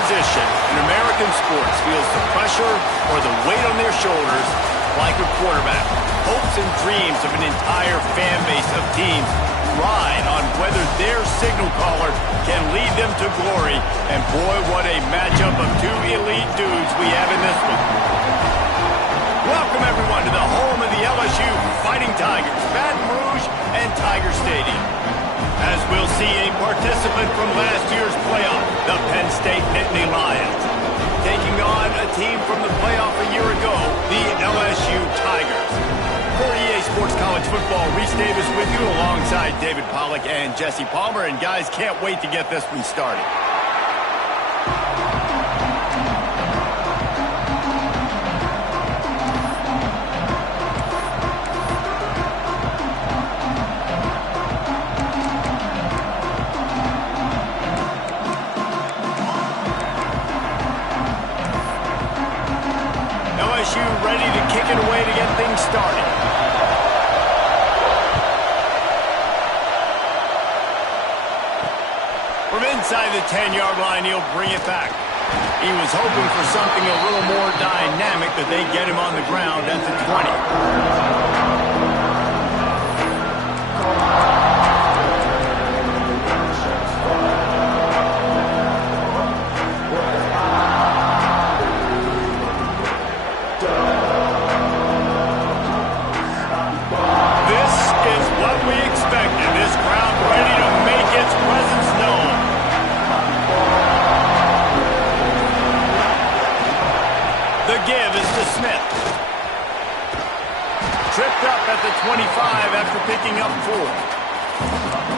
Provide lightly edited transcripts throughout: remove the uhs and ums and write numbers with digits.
position in American sports feels the pressure or the weight on their shoulders like a quarterback. Hopes and dreams of an entire fan base of teams ride on whether their signal caller can lead them to glory. And boy, what a matchup of two elite dudes we have in this one. Welcome, everyone, to the home of the LSU Fighting Tigers, Baton Rouge and Tiger Stadium. As we'll see a participant from last year's playoff, the Penn State Nittany Lions, taking on a team from the playoff a year ago, the LSU Tigers. For EA Sports College Football, Reese Davis with you alongside David Pollack and Jesse Palmer. And guys, can't wait to get this one started. LSU ready to kick it away to get things started. From inside the 10-yard line, he'll bring it back. He was hoping for something a little more dynamic, but they get him on the ground at the 20. Give is to Smith. Tripped up at the 25 after picking up 4.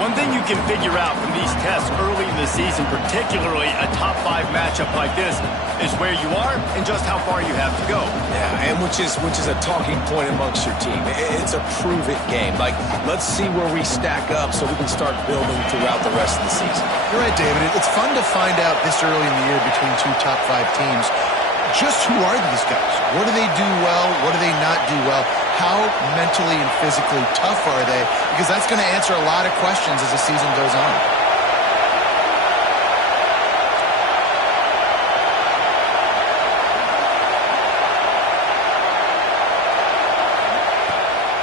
One thing you can figure out from these tests early in the season, particularly a top 5 matchup like this, is where you are and just how far you have to go. Yeah, and which is a talking point amongst your team. It's a prove-it game. Like, let's see where we stack up so we can start building throughout the rest of the season. You're right, David. It's fun to find out this early in the year between two top 5 teams. Just who are these guys? What do they do well? What do they not do well? How mentally and physically tough are they? Because that's going to answer a lot of questions as the season goes on.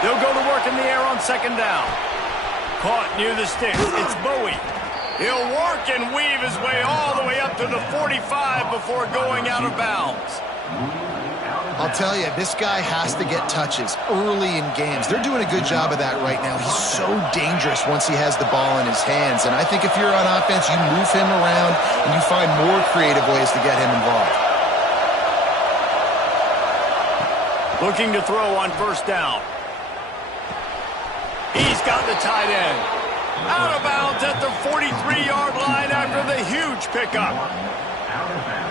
They'll go to work in the air on second down. Caught near the sticks. It's Bowie. He'll work and weave his way all the way up to the 45 before going out of bounds. I'll tell you, this guy has to get touches early in games. They're doing a good job of that right now. He's so dangerous once he has the ball in his hands. And I think if you're on offense, you move him around and you find more creative ways to get him involved. Looking to throw on first down. He's got the tight end. Out of bounds at the 43-yard line after the huge pickup.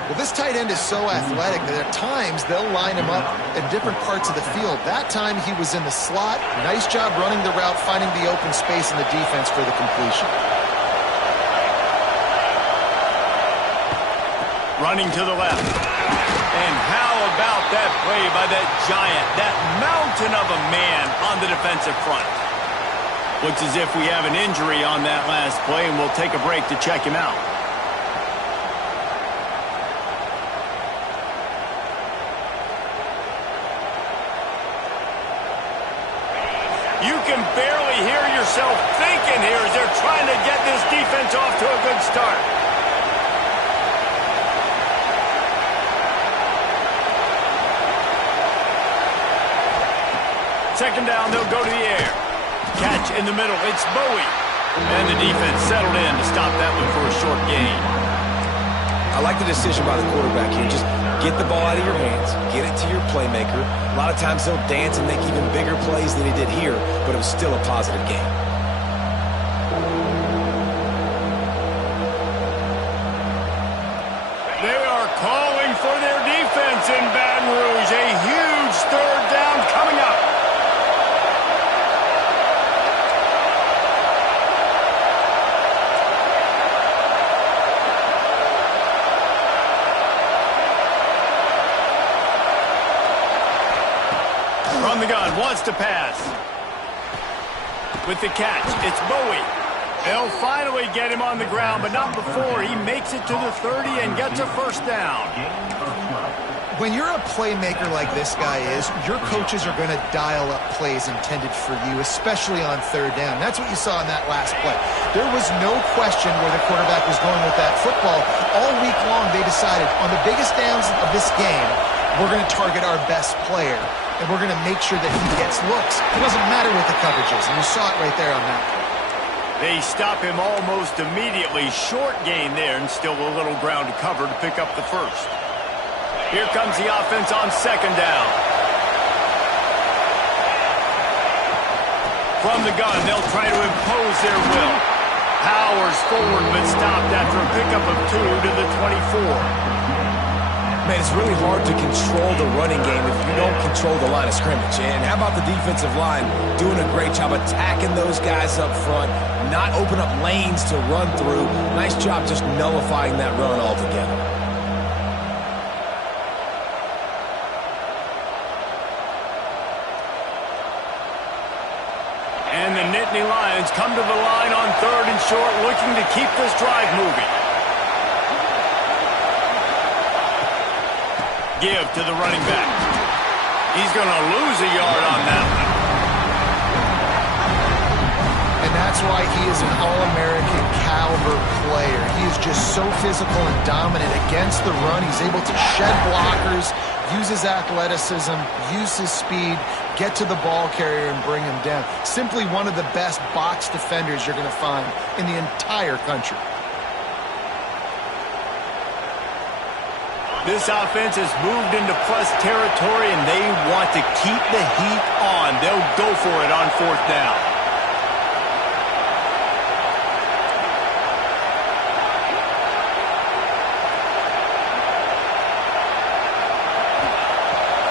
Well, this tight end is so athletic that at times they'll line him up in different parts of the field. That time he was in the slot. Nice job running the route, finding the open space in the defense for the completion. Running to the left. And how about that play by that giant, that mountain of a man on the defensive front? Looks as if we have an injury on that last play, and we'll take a break to check him out. You can barely hear yourself thinking here as they're trying to get this defense off to a good start. Second down, they'll go to the air. Catch in the middle, it's Bowie. And the defense settled in to stop that one for a short gain. I like the decision by the quarterback here. Just get the ball out of your hands, get it to your playmaker. A lot of times he'll dance and make even bigger plays than he did here, but it was still a positive game. They are calling for their defense in Baton Rouge. A huge third down coming up. From the gun, wants to pass. With the catch, it's Bowie. They'll finally get him on the ground, but not before he makes it to the 30 and gets a first down. When you're a playmaker like this guy is, your coaches are going to dial up plays intended for you, especially on third down. That's what you saw in that last play. There was no question where the quarterback was going with that football. All week long, they decided on the biggest downs of this game, we're going to target our best player, and we're going to make sure that he gets looks. It doesn't matter what the coverage is, and you saw it right there on that play. They stop him almost immediately. Short gain there, and still a little ground to cover to pick up the first. Here comes the offense on second down. From the gun, they'll try to impose their will. Powers forward, but stopped after a pickup of 2 to the 24. Man, it's really hard to control the running game if you don't control the line of scrimmage. And how about the defensive line doing a great job attacking those guys up front, not open up lanes to run through. Nice job just nullifying that run altogether. And the Nittany Lions come to the line on third and short, looking to keep this drive moving. Give to the running back. He's going to lose a yard on that one. And that's why he is an All-American caliber player. He is just so physical and dominant against the run. He's able to shed blockers, use his athleticism, use his speed, get to the ball carrier and bring him down. Simply one of the best box defenders you're going to find in the entire country. This offense has moved into plus territory, and they want to keep the heat on. They'll go for it on fourth down.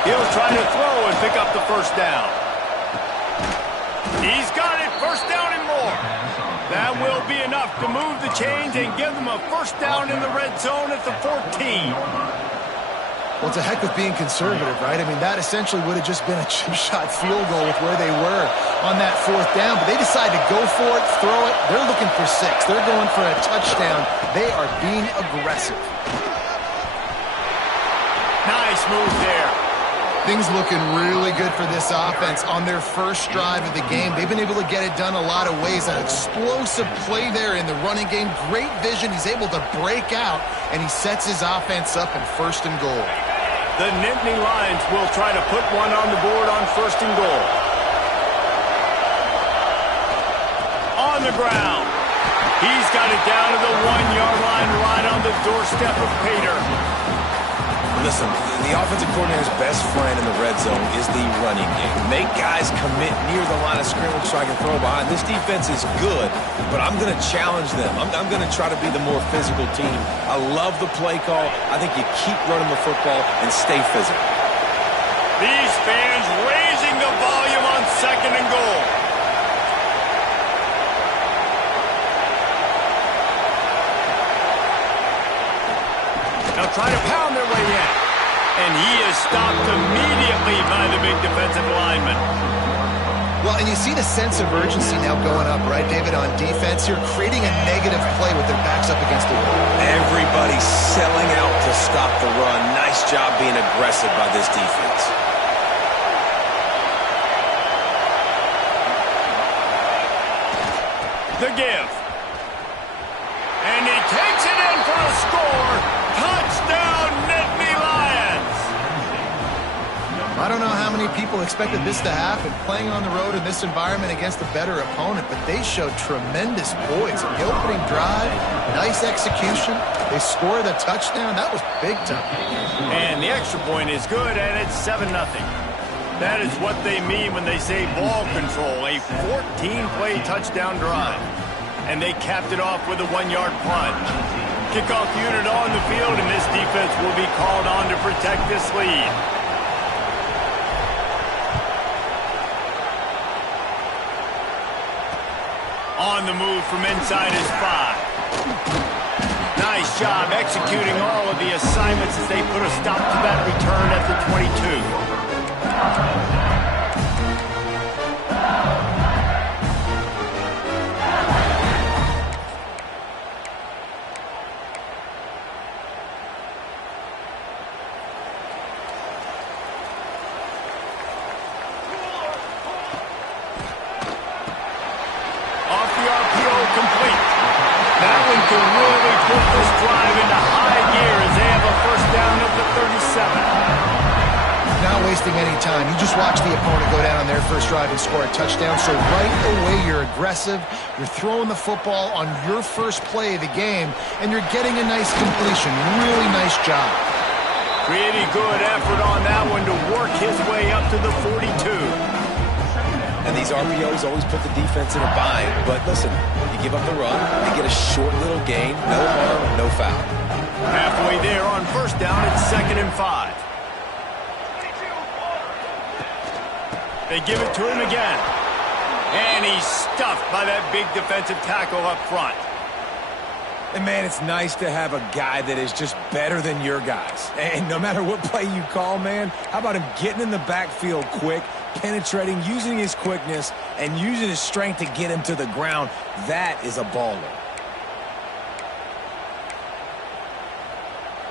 He'll try to throw and pick up the first down. He's got it, first down and more. That will be enough to move the chains and give them a first down in the red zone at the 14. Well, it's a heck of being conservative, right? I mean, that essentially would have just been a chip shot field goal with where they were on that fourth down. But they decided to go for it, throw it. They're looking for 6. They're going for a touchdown. They are being aggressive. Nice move there. Things looking really good for this offense on their first drive of the game. They've been able to get it done a lot of ways. An explosive play there in the running game. Great vision. He's able to break out, and he sets his offense up in first and goal. The Nittany Lions will try to put one on the board on first and goal. On the ground. He's got it down to the 1-yard line right on the doorstep of Pater. Listen, the offensive coordinator's best friend in the red zone is the running game. Make guys commit near the line of scrimmage so I can throw behind. This defense is good, but I'm going to challenge them. I'm going to try to be the more physical team. I love the play call. I think you keep running the football and stay physical. These fans raising the volume on second and goal. They'll try to pound their way in. And he is stopped immediately by the big defensive lineman. Well, and you see the sense of urgency now going up, right, David, on defense. You're creating a negative play with their backs up against the wall. Everybody's selling out to stop the run. Nice job being aggressive by this defense. The give. And he takes it in for a score. Touchdown, Nittany Lions. I don't know how many people expected this to happen, playing on the road in this environment against a better opponent, but they showed tremendous poise. In the opening drive, nice execution. They score the touchdown. That was big time. And the extra point is good, and it's 7-0. That is what they mean when they say ball control, a 14-play touchdown drive. And they capped it off with a 1-yard plunge. Kickoff unit on the field, and this defense will be called on to protect this lead. On the move from inside his 5. Nice job executing all of the assignments as they put a stop to that return at the 22. can really put this drive into high gear as they have a first down at the 37. Not wasting any time. You just watch the opponent go down on their first drive and score a touchdown. So right away, you're aggressive. You're throwing the football on your first play of the game, and you're getting a nice completion. Really nice job. Pretty good effort on that one to work his way up to the 42. And these RPOs always put the defense in a bind. But listen, you give up the run, they get a short little gain, no harm, no foul. Halfway there on first down, it's 2nd and 5. They give it to him again. And he's stuffed by that big defensive tackle up front. And, man, it's nice to have a guy that is just better than your guys. And no matter what play you call, man, how about him getting in the backfield quick, penetrating, using his quickness, and using his strength to get him to the ground? That is a baller.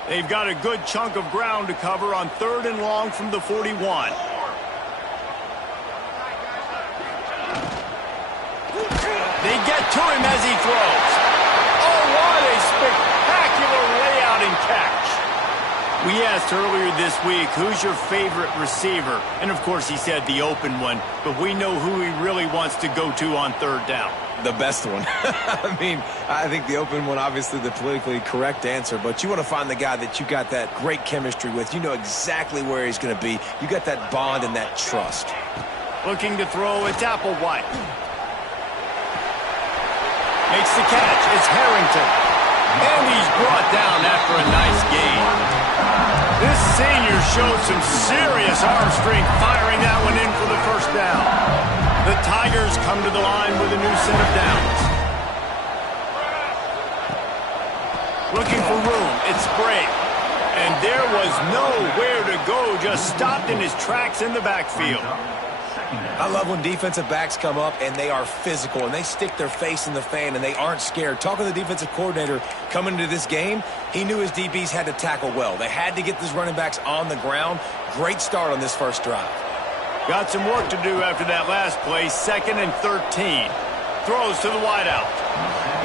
They've got a good chunk of ground to cover on 3rd and long from the 41. They get to him as he throws. Oh, what a spectacular layout and catch. We asked earlier this week, who's your favorite receiver? And, of course, he said the open one, but we know who he really wants to go to on 3rd down. The best one. I mean, I think the open one, obviously the politically correct answer, but you want to find the guy that you got that great chemistry with. You know exactly where he's going to be. You got that bond and that trust. Looking to throw, it's Applewhite. Makes the catch. It's Harrington. And he's brought down after a nice gain. This senior showed some serious arm strength firing that one in for the first down. The Tigers come to the line with a new set of downs. Looking for room. It's Sprague. And there was nowhere to go. Just stopped in his tracks in the backfield. I love when defensive backs come up and they are physical and they stick their face in the fan and they aren't scared. Talking to the defensive coordinator coming into this game, he knew his DBs had to tackle well. They had to get these running backs on the ground. Great start on this first drive. Got some work to do after that last play. 2nd and 13. Throws to the wideout.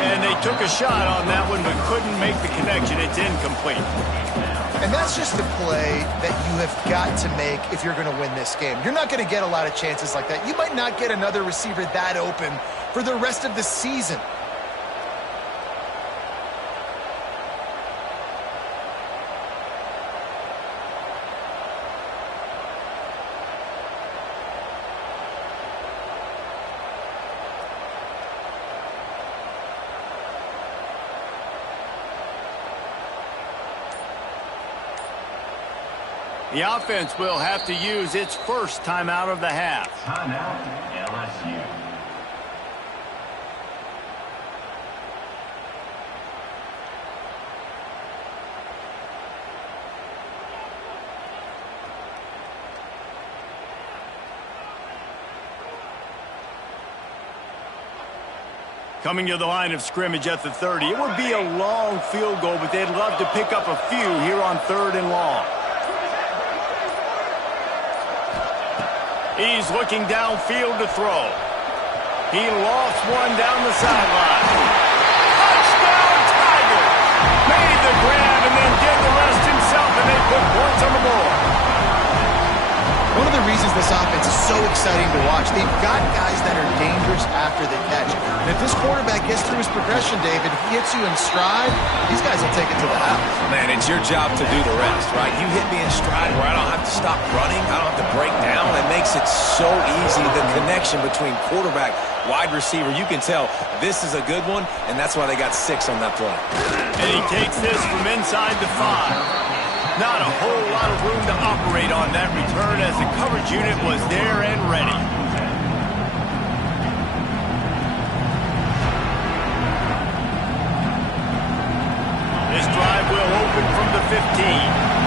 And they took a shot on that one but couldn't make the connection. It's incomplete. And that's just the play that you have got to make if you're going to win this game. You're not going to get a lot of chances like that. You might not get another receiver that open for the rest of the season. The offense will have to use its first timeout of the half. Timeout, LSU. Coming to the line of scrimmage at the 30. It would be a long field goal, but they'd love to pick up a few here on 3rd and long. He's looking downfield to throw. He lost one down the sideline. Touchdown, Tigers! Made the grab and then did the rest himself, and they put points on the board. One of the reasons this offense is so exciting to watch, they've got guys that are dangerous after the catch. And if this quarterback gets through his progression, David, hits you in stride, these guys will take it to the house. Man, it's your job to do the rest, right? You hit me in stride where I don't have to stop running. I don't have to break down. It makes it so easy, the connection between quarterback, wide receiver. You can tell this is a good one, and that's why they got 6 on that play. And he takes this from inside the 5. Not a whole lot of room to operate on that return as the coverage unit was there and ready. This drive will open from the 15.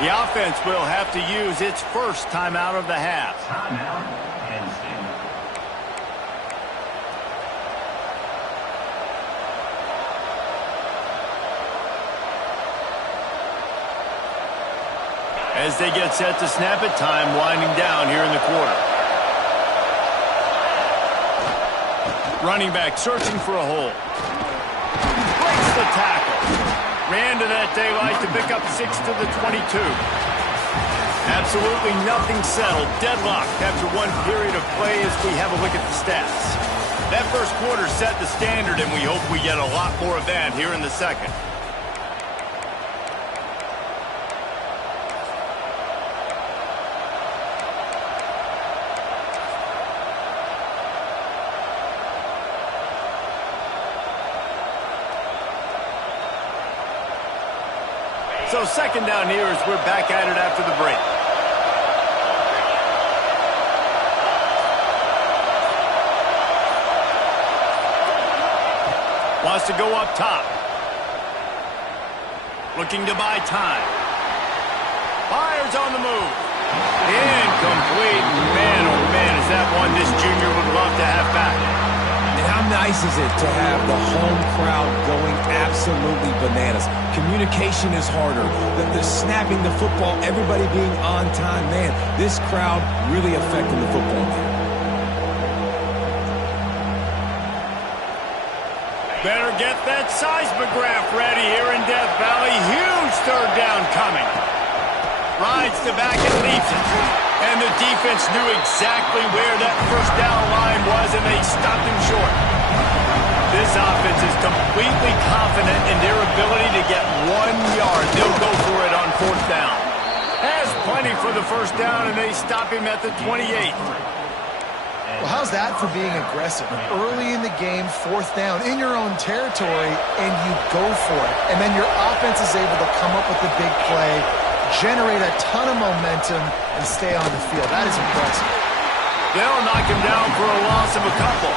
The offense will have to use its first timeout of the half. Timeout, Penn State. As they get set to snap it, time winding down here in the quarter. Running back searching for a hole. Breaks the tackle. Ran to that daylight to pick up 6 to the 22. Absolutely nothing settled. Deadlocked after one period of play as we have a look at the stats. That first quarter set the standard, and we hope we get a lot more of that here in the second. So second down here as we're back at it after the break. Wants to go up top. Looking to buy time. Fires on the move. Incomplete. Man, oh man, is that one this junior would love to have back. And how nice is it to have the home crowd going absolutely bananas? Communication is harder. The snapping the football, everybody being on time. Man, this crowd really affecting the football game. Better get that seismograph ready here in Death Valley. Huge third down coming. Rides to back and leaves it. And the defense knew exactly where that first down line was, and they stopped him short. This offense is completely confident in their ability to get 1 yard. They'll go for it on fourth down. Has plenty for the first down, and they stop him at the 28. Well, how's that for being aggressive? Early in the game, fourth down, in your own territory, and you go for it. And then your offense is able to come up with the big play, generate a ton of momentum, and stay on the field. That is impressive. They'll knock him down for a loss of a couple.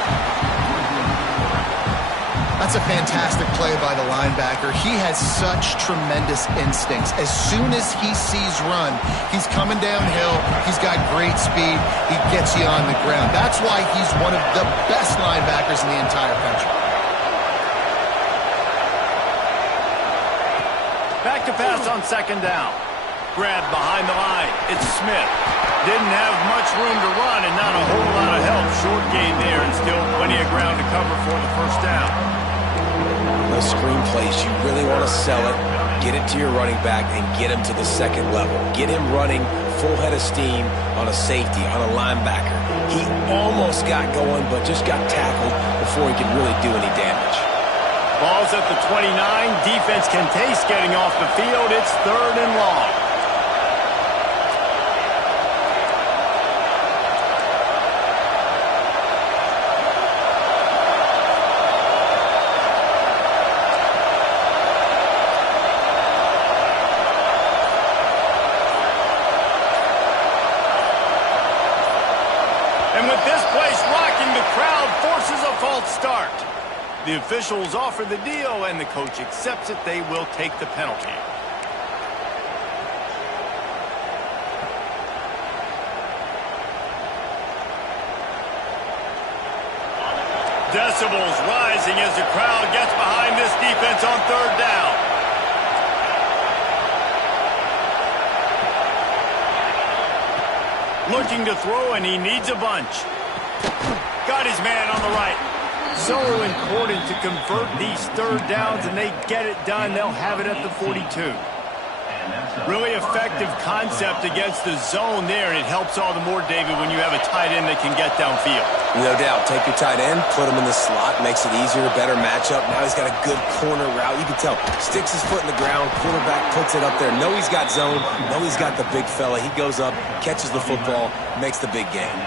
That's a fantastic play by the linebacker. He has such tremendous instincts. As soon as he sees run, he's coming downhill. He's got great speed. He gets you on the ground. That's why he's one of the best linebackers in the entire country. Back to pass on second down. Grab behind the line. It's Smith. Didn't have much room to run and not a whole lot of help. Short gain there and still plenty of ground to cover for the first down. Those screen plays, you really want to sell it, get it to your running back, and get him to the second level. Get him running full head of steam on a safety, on a linebacker. He almost got going, but just got tackled before he could really do any damage. Ball's at the 29. Defense can taste getting off the field. It's third and long. And with this place rocking, the crowd forces a false start. The officials offer the deal, and the coach accepts it. They will take the penalty. Decibels rising as the crowd gets behind this defense on third down. Looking to throw, and he needs a bunch. Got his man on the right. So important to convert these third downs, and they get it done. They'll have it at the 42. Really effective concept against the zone there, and it helps all the more, David, when you have a tight end that can get downfield. No doubt. Take your tight end, put him in the slot, makes it easier, better matchup. Now he's got a good corner route. You can tell. Sticks his foot in the ground, quarterback puts it up there. Know he's got zone, know he's got the big fella. He goes up, catches the football, makes the big game.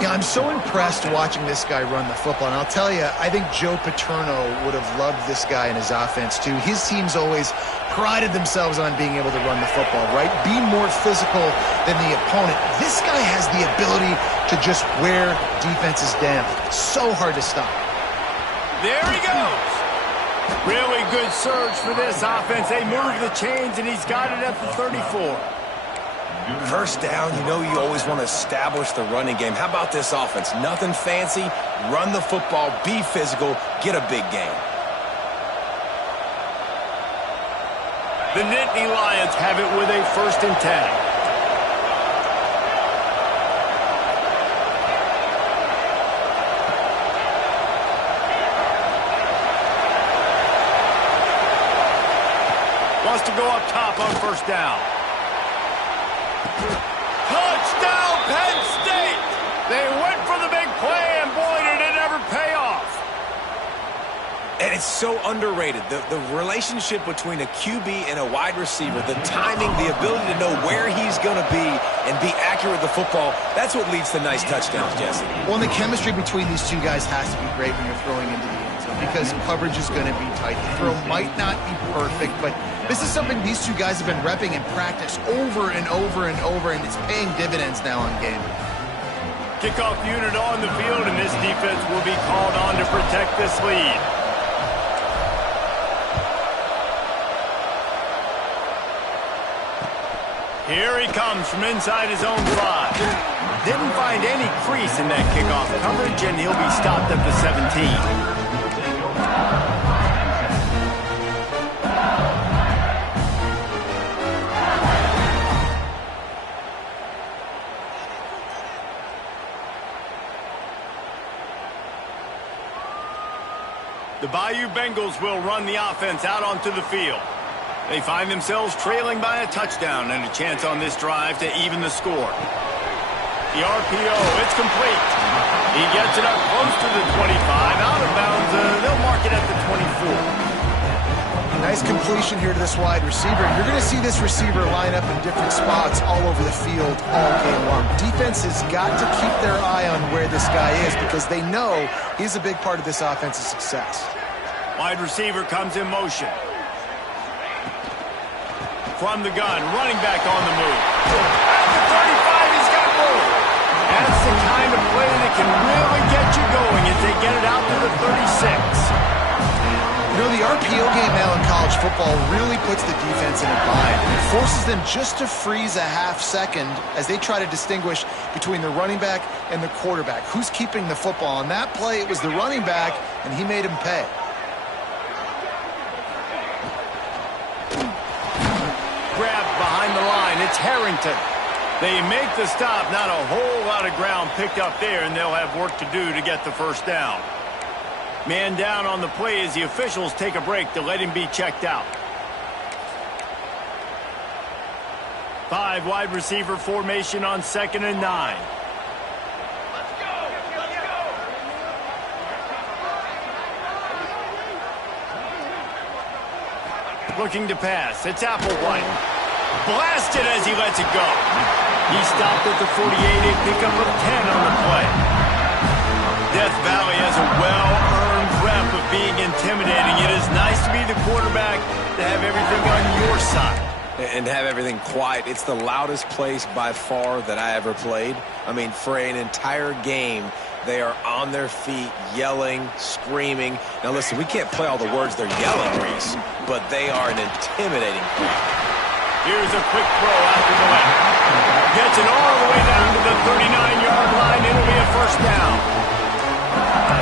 Yeah, I'm so impressed watching this guy run the football. And I'll tell you, I think Joe Paterno would have loved this guy in his offense, too. His teams always prided themselves on being able to run the football, right? Be more physical than the opponent. This guy has the ability to just wear defenses down. So hard to stop. There he goes. Really good surge for this offense. They move the chains, and he's got it at the 34. First down, you know you always want to establish the running game. How about this offense? Nothing fancy. Run the football, be physical, get a big game. The Nittany Lions have it with a 1st and 10. Wants to go up top on 1st down. Touchdown, Penn State! They went for the big play, and boy, did it ever pay off. And it's so underrated. The relationship between a QB and a wide receiver, the timing, the ability to know where he's going to be and be accurate with the football, that's what leads to nice touchdowns, Jesse. Well, and the chemistry between these two guys has to be great when you're throwing into the end zone because coverage is going to be tight. The throw might not be perfect, but this is something these two guys have been repping in practice over and over and over, and it's paying dividends now on game. Kickoff unit on the field, and this defense will be called on to protect this lead. Here he comes from inside his own 5. Didn't find any crease in that kickoff coverage, and he'll be stopped at the 17. The Bayou Bengals will run the offense out onto the field. They find themselves trailing by a touchdown and a chance on this drive to even the score. The RPO, it's complete. He gets it up close to the 25, out of bounds. They'll mark it at the 24. Nice completion here to this wide receiver. You're going to see this receiver line up in different spots all over the field all game long. Defense has got to keep their eye on where this guy is because they know he's a big part of this offense's success. Wide receiver comes in motion. From the gun, running back on the move. At the 35, he's got room. That's the kind of play that can really get you going as they get it out to the 36. You know, the RPO game now in college football really puts the defense in a bind. It forces them just to freeze a half second as they try to distinguish between the running back and the quarterback. Who's keeping the football? On that play, it was the running back, and he made him pay. Grabbed behind the line. It's Harrington. They make the stop. Not a whole lot of ground picked up there, and they'll have work to do to get the 1st down. Man down on the play as the officials take a break to let him be checked out. 5 wide receiver formation on 2nd and 9. Looking to pass. It's Applewhite. Blasted as he lets it go. He stopped at the 48, a pickup of 10 on the play. Death Valley has a well-earned rep of being intimidating. It is nice to be the quarterback, to have everything on your side. And have everything quiet. It's the loudest place by far that I ever played. I mean, for an entire game, they are on their feet, yelling, screaming. Now, listen, we can't play all the words they're yelling, Reese, but they are an intimidating crowd. Here's a quick throw out to the left. Gets it all the way down to the 39-yard line. It'll be a 1st down.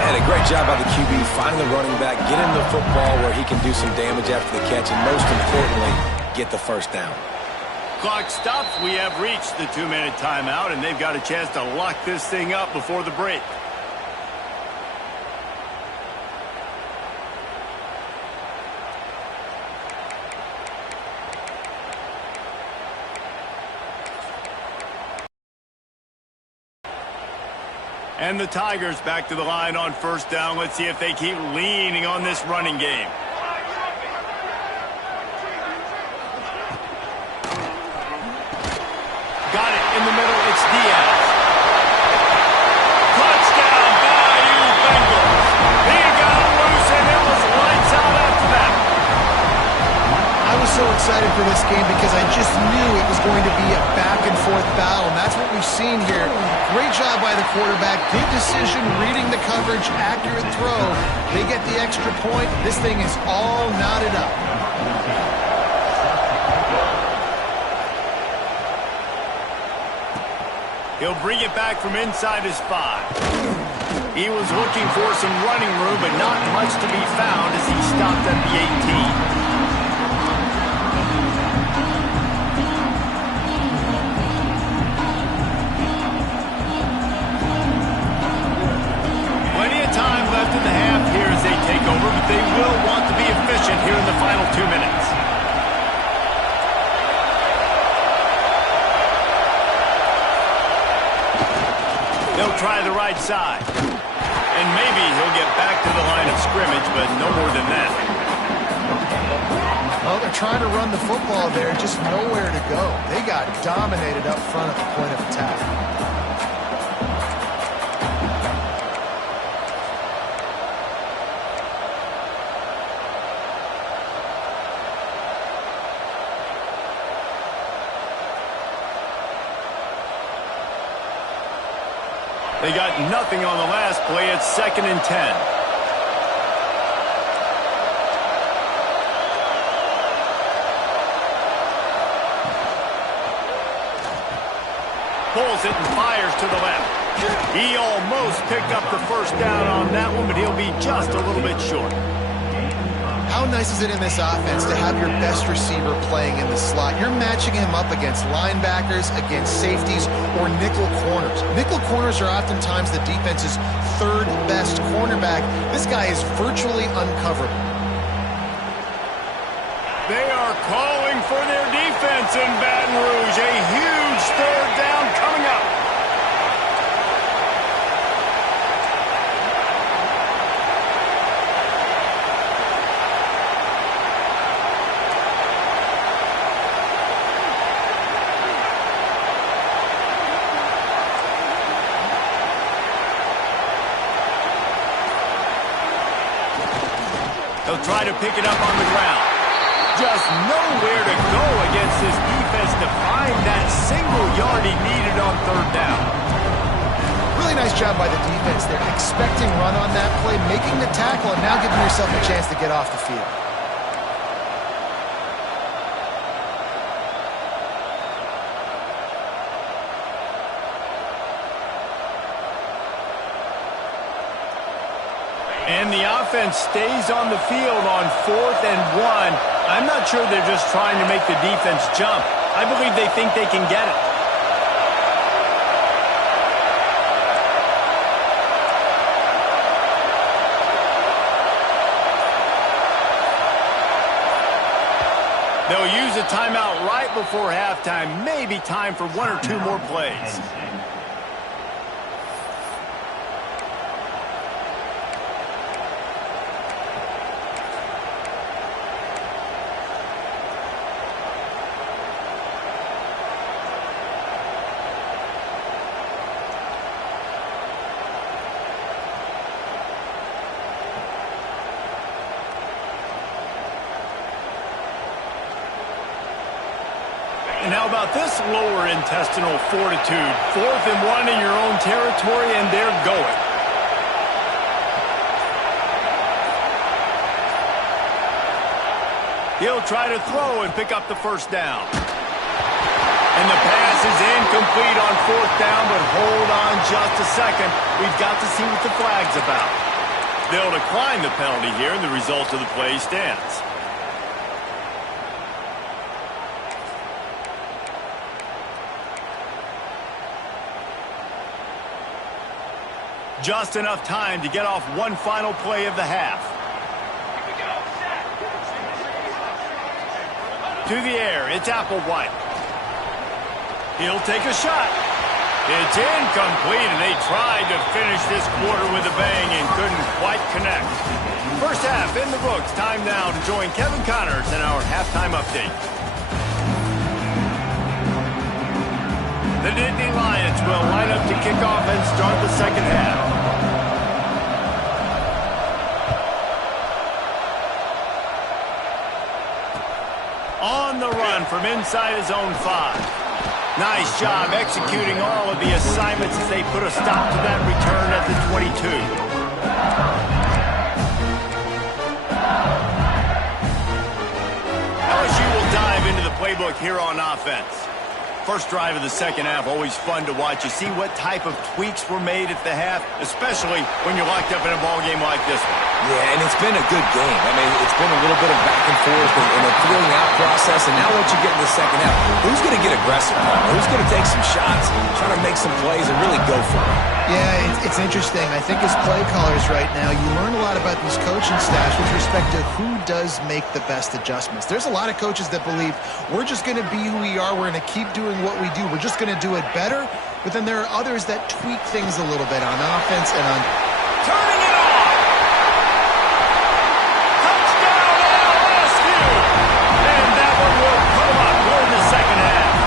And a great job by the QB finding the running back, getting the football where he can do some damage after the catch, and most importantly, get the 1st down. Clock stops. We have reached the 2-minute timeout, and they've got a chance to lock this thing up before the break. And the Tigers back to the line on 1st down. Let's see if they keep leaning on this running game. Got it in the middle. It's Diaz. Touchdown, Bayou Bengals. He got it loose, and it was lights out after that. I was so excited for this game because I just knew it was going to be a back-and-forth battle, and that's what we've seen here. Great job by the quarterback. Good decision, reading the coverage, accurate throw. They get the extra point. This thing is all knotted up. He'll bring it back from inside his 5. He was looking for some running room, but not much to be found as he stopped at the 18. They'll try the right side. And maybe he'll get back to the line of scrimmage, but no more than that. Well, they're trying to run the football there, just nowhere to go. They got dominated up front at the point of attack. They got nothing on the last play. It's 2nd and 10. Pulls it and fires to the left. He almost picked up the first down on that one, but he'll be just a little bit short. How nice is it in this offense to have your best receiver playing in the slot? You're matching him up against linebackers, against safeties, or nickel corners. Nickel corners are oftentimes the defense's 3rd best cornerback. This guy is virtually uncoverable. They are calling for their defense in Baton Rouge. A huge 3rd down coming up. They'll try to pick it up on the ground. Just nowhere to go against this defense to find that single yard he needed on 3rd down. Really nice job by the defense there. Expecting run on that play, making the tackle, and now giving yourself a chance to get off the field. And the offense stays on the field on 4th and 1. I'm not sure they're just trying to make the defense jump. I believe they think they can get it. They'll use a timeout right before halftime. Maybe time for 1 or 2 more plays. And how about this lower intestinal fortitude? 4th and 1 in your own territory, and they're going. He'll try to throw and pick up the first down. And the pass is incomplete on 4th down, but hold on just a second. We've got to see what the flag's about. They'll decline the penalty here, and the result of the play stands. Just enough time to get off one final play of the half. To the air, it's Applewhite. He'll take a shot. It's incomplete, and they tried to finish this quarter with a bang and couldn't quite connect. First half in the books. Time now to join Kevin Connors in our halftime update. The Nittany Lions will line up to kick off and start the second half. On the run from inside his own 5. Nice job executing all of the assignments as they put a stop to that return at the 22. LSU will dive into the playbook here on offense. First drive of the second half, always fun to watch. You see what type of tweaks were made at the half, especially when you're locked up in a ball game like this one. Yeah, and it's been a good game. I mean, it's been a little bit of back and forth and a feeling out process, and now what you get in the second half, who's going to get aggressive, Paul? Who's going to take some shots, try to make some plays, and really go for it? Yeah, it's interesting. I think as play callers right now, you learn a lot about these coaching staffs with respect to who does make the best adjustments. There's a lot of coaches that believe we're just going to be who we are. We're going to keep doing what we do. We're just going to do it better. but then there are others that tweak things a little bit on offense and on... Turning it on! Touchdown LSU! And that one will come up. We're in the second half.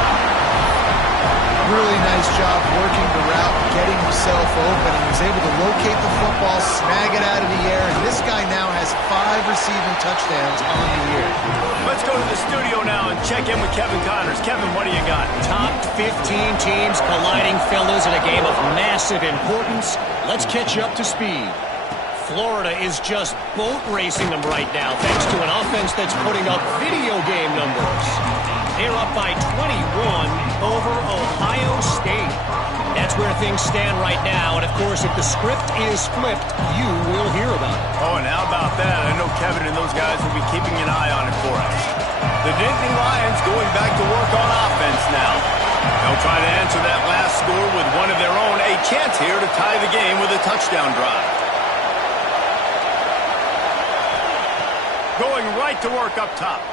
Really nice job working the route, getting himself open, and was able to locate the football, snag it out of the air, and this guy now has 5 receiving touchdowns on the year. Let's go to the studio now and check in with Kevin Connors. Kevin, what do you got? Top 15 teams colliding, fellas, in a game of massive importance. Let's catch you up to speed. Florida is just boat racing them right now, thanks to an offense that's putting up video game numbers. They're up by 21 over Ohio State. That's where things stand right now. And, of course, if the script is flipped, you will hear about it. Oh, and how about that? I know Kevin and those guys will be keeping an eye on it for us. The Nittany Lions going back to work on offense now. They'll try to answer that last score with one of their own. A chance here to tie the game with a touchdown drive. Going right to work up top.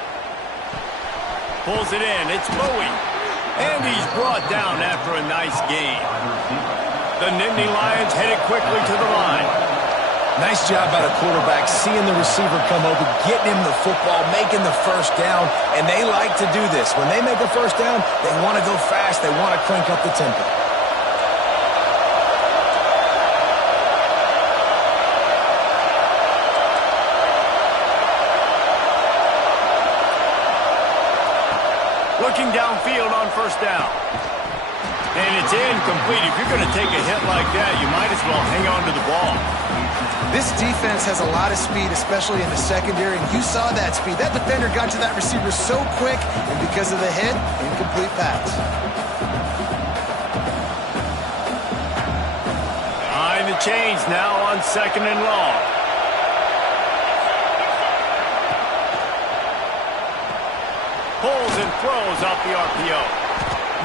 Pulls it in. It's Bowie. And he's brought down after a nice gain. The Nittany Lions headed quickly to the line. Nice job by the quarterback, seeing the receiver come open, getting him the football, making the first down, and they like to do this. When they make a first down, they want to go fast. They want to crank up the tempo. Looking downfield on first down. And it's incomplete. If you're going to take a hit like that, you might as well hang on to the ball. This defense has a lot of speed, especially in the secondary, and you saw that speed. That defender got to that receiver so quick, and because of the hit, incomplete pass. Behind the chains now on second and long. Pulls and throws off the RPO.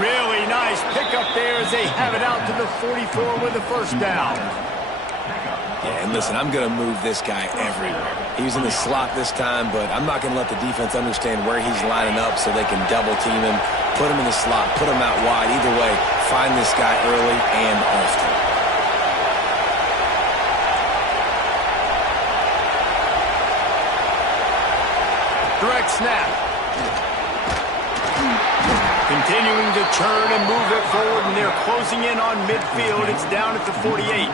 Really nice pickup there as they have it out to the 44 with the first down. Yeah, and listen, I'm going to move this guy everywhere. He's in the slot this time, but I'm not going to let the defense understand where he's lining up so they can double team him, put him in the slot, put him out wide. Either way, find this guy early and often. Direct snap. Continuing to turn and move it forward, and they're closing in on midfield. It's down at the 48.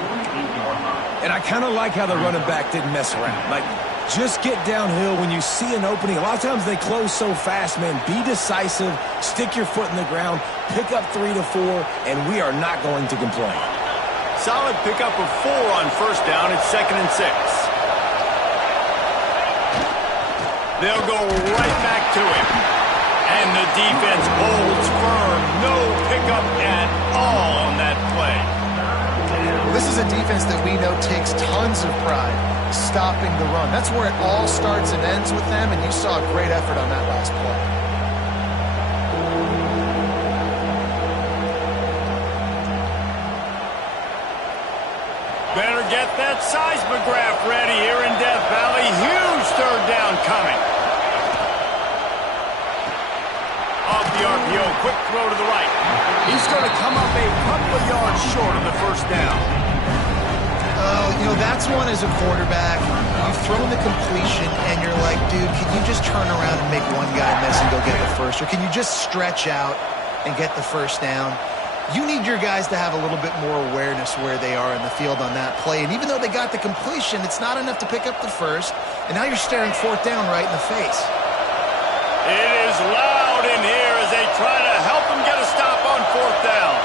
And I kind of like how the running back didn't mess around. Like, just get downhill when you see an opening. A lot of times they close so fast, man. Be decisive, stick your foot in the ground, pick up 3 to 4, and we are not going to complain. Solid pickup of 4 on first down. It's 2nd and 6. They'll go right back to him. And the defense holds firm. No pickup at all on that play. Well, this is a defense that we know takes tons of pride stopping the run. That's where it all starts and ends with them, and you saw a great effort on that last play. Better get that seismograph ready here in Death Valley. Huge third down coming. Off the RPO, quick throw to the right. He's going to come up a couple of yards short of the first down. That's one as a quarterback. You've thrown the completion, and you're like, dude, can you just turn around and make one guy miss and go get the first? Or can you just stretch out and get the first down? You need your guys to have a little bit more awareness where they are in the field on that play. And even though they got the completion, it's not enough to pick up the first. And now you're staring fourth down right in the face. It is loud in here as they try to help him get a stop on fourth down.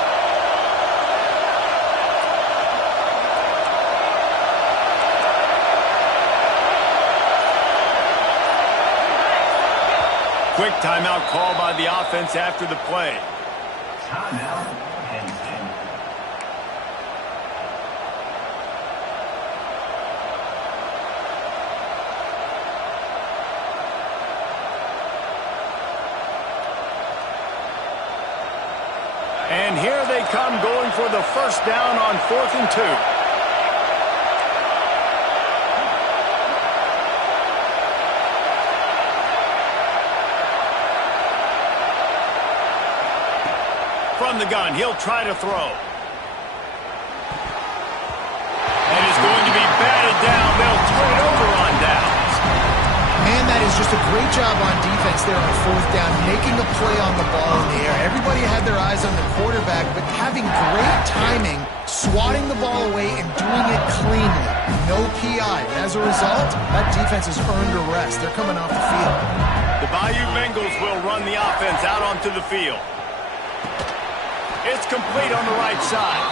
Quick timeout call by the offense after the play. Timeout, Henson. And here they come going for the first down on 4th and 2. From from the gun. He'll try to throw. And it's going to be batted down. They'll turn it over on downs. Man, that is just a great job on defense there on fourth down, making a play on the ball in the air. Everybody had their eyes on the quarterback, but having great timing, swatting the ball away and doing it cleanly. No PI. And as a result, that defense has earned a rest. They're coming off the field. The Bayou Bengals will run the offense out onto the field. It's complete on the right side.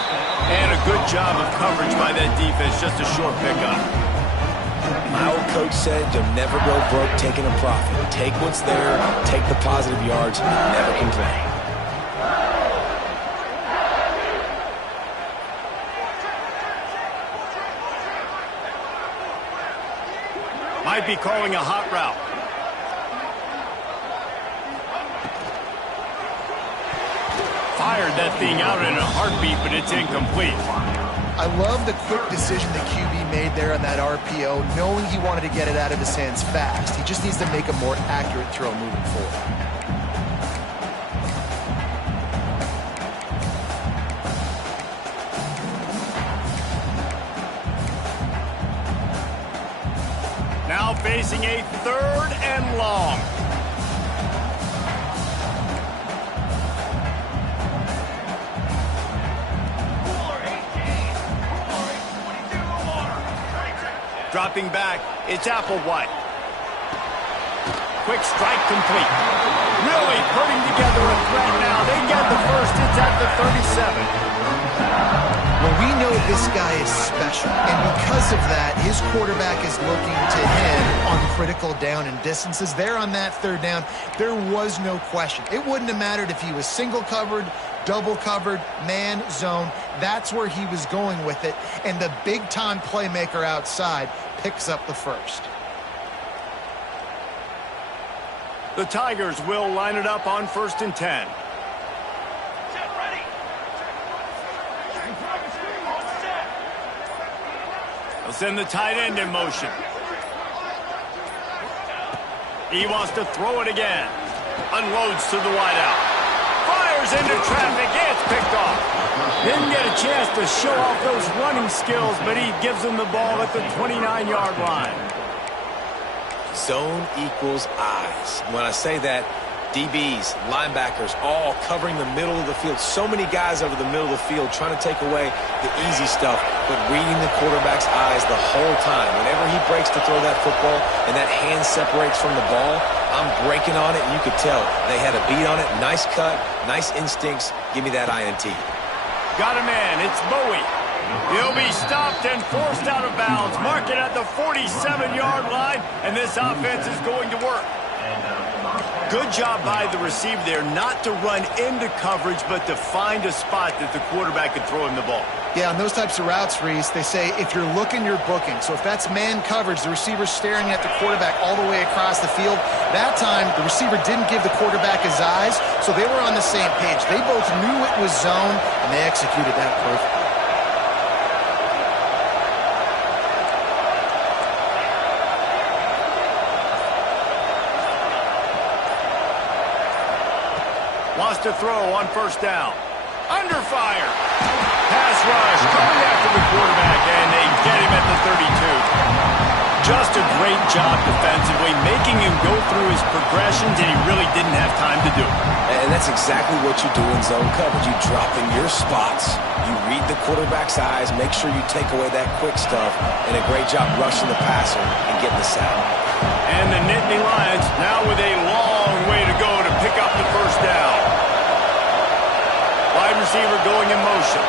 And a good job of coverage by that defense. Just a short pickup. My old coach said you'll never go broke taking a profit. Take what's there, take the positive yards, and never complain. Might be calling a hot route. Fired that thing out in a heartbeat, but it's incomplete. I love the quick decision the QB made there on that RPO, knowing he wanted to get it out of his hands fast. He just needs to make a more accurate throw moving forward. Now facing a 3rd and long. Dropping back, it's Applewhite. Quick strike complete. Really putting together a threat now. They get the first. It's at the 37. Well, we know this guy is special, and because of that, his quarterback is looking to him on critical down and distances. There on that 3rd down, there was no question. It wouldn't have mattered if he was single covered, double covered, man, zone. That's where he was going with it, and the big-time playmaker outside picks up the first. The Tigers will line it up on 1st and 10. They'll send the tight end in motion. He wants to throw it again. Unloads to the wideout. Fires into traffic. It's picked off. Didn't get a chance to show off those running skills, but he gives them the ball at the 29-yard line. Zone equals eyes. When I say that, DBs, linebackers, all covering the middle of the field. So many guys over the middle of the field trying to take away the easy stuff, but reading the quarterback's eyes the whole time. Whenever he breaks to throw that football and that hand separates from the ball, I'm breaking on it, and you could tell they had a beat on it. Nice cut, nice instincts. Give me that INT. Got a man. It's Bowie. He'll be stopped and forced out of bounds. Mark it at the 47-yard line, and this offense is going to work. Good job by the receiver there not to run into coverage, but to find a spot that the quarterback could throw him the ball. Yeah, on those types of routes, Reese, they say if you're looking, you're booking. So if that's man coverage, the receiver's staring at the quarterback all the way across the field. That time, the receiver didn't give the quarterback his eyes, so they were on the same page. They both knew it was zone, and they executed that perfectly. Wants to throw on 1st down. Under fire. Pass rush. Going after the quarterback, and they get him at the 32. Just a great job defensively, making him go through his progressions, and he really didn't have time to do it. And that's exactly what you do in zone coverage. You drop in your spots. You read the quarterback's eyes. Make sure you take away that quick stuff. And a great job rushing the passer and getting the sack. And the Nittany Lions now with a long way to go to pick up the 1st down. Wide receiver going in motion.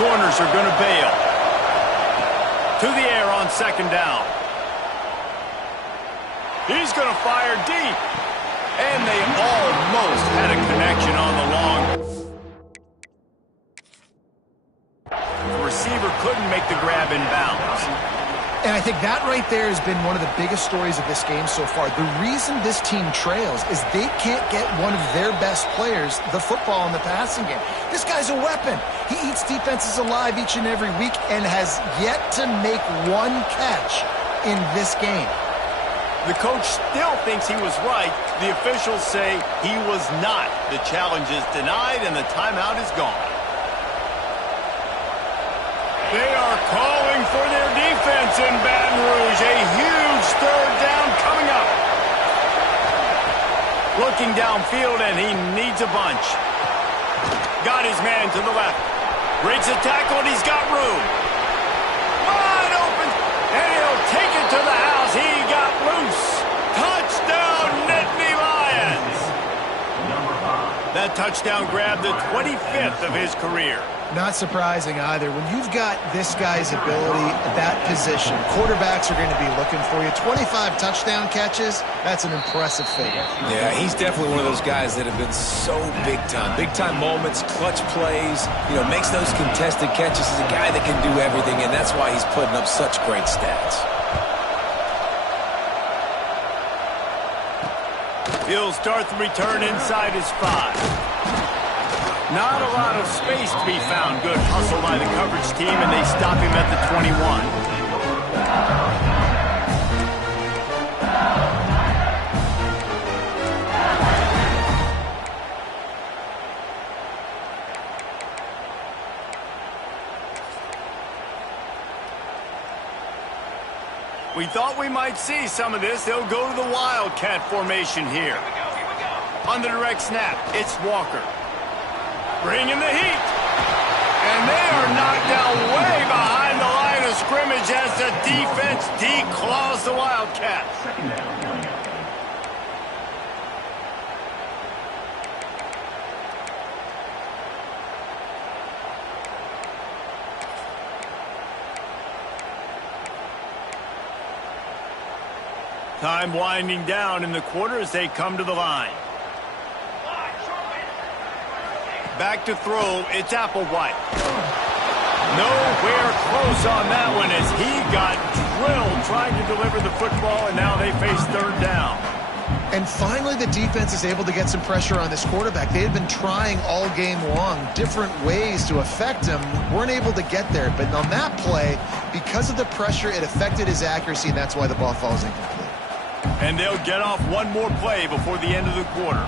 Corners are going to bail. To the air on 2nd down. He's going to fire deep. And they almost had a connection on the long. The receiver couldn't make the grab in bounds. And I think that right there has been one of the biggest stories of this game so far. The reason this team trails is they can't get one of their best players the football in the passing game. This guy's a weapon. He eats defenses alive each and every week and has yet to make one catch in this game. The coach still thinks he was right. The officials say he was not. The challenge is denied, and the timeout is gone. They are calling for their defense in Baton Rouge. A huge third down coming up. Looking downfield, and he needs a bunch. Got his man to the left. Breaks a tackle, and he's got room. Wide open, and he'll take it to the house. He got loose. Touchdown, Nittany Lions. That touchdown grabbed the 25th of his career. Not surprising either. When you've got this guy's ability at that position, quarterbacks are going to be looking for you. 25 touchdown catches, that's an impressive figure. Yeah, he's definitely one of those guys that have been so big time. Big time moments, clutch plays, makes those contested catches. He's a guy that can do everything, and that's why he's putting up such great stats. He'll start the return inside his 5. Not a lot of space to be found. Good hustle by the coverage team, and they stop him at the 21. We thought we might see some of this. They'll go to the Wildcat formation here. On the direct snap, it's Walker. Bringing the heat. And they are knocked down way behind the line of scrimmage as the defense declaws the Wildcats. Time winding down in the quarter as they come to the line. Back to throw, it's Applewhite. Nowhere close on that one as he got drilled trying to deliver the football, and now they face third down. And finally, the defense is able to get some pressure on this quarterback. They had been trying all game long different ways to affect him. Weren't able to get there. But on that play, because of the pressure, it affected his accuracy, and that's why the ball falls incomplete. And they'll get off one more play before the end of the quarter.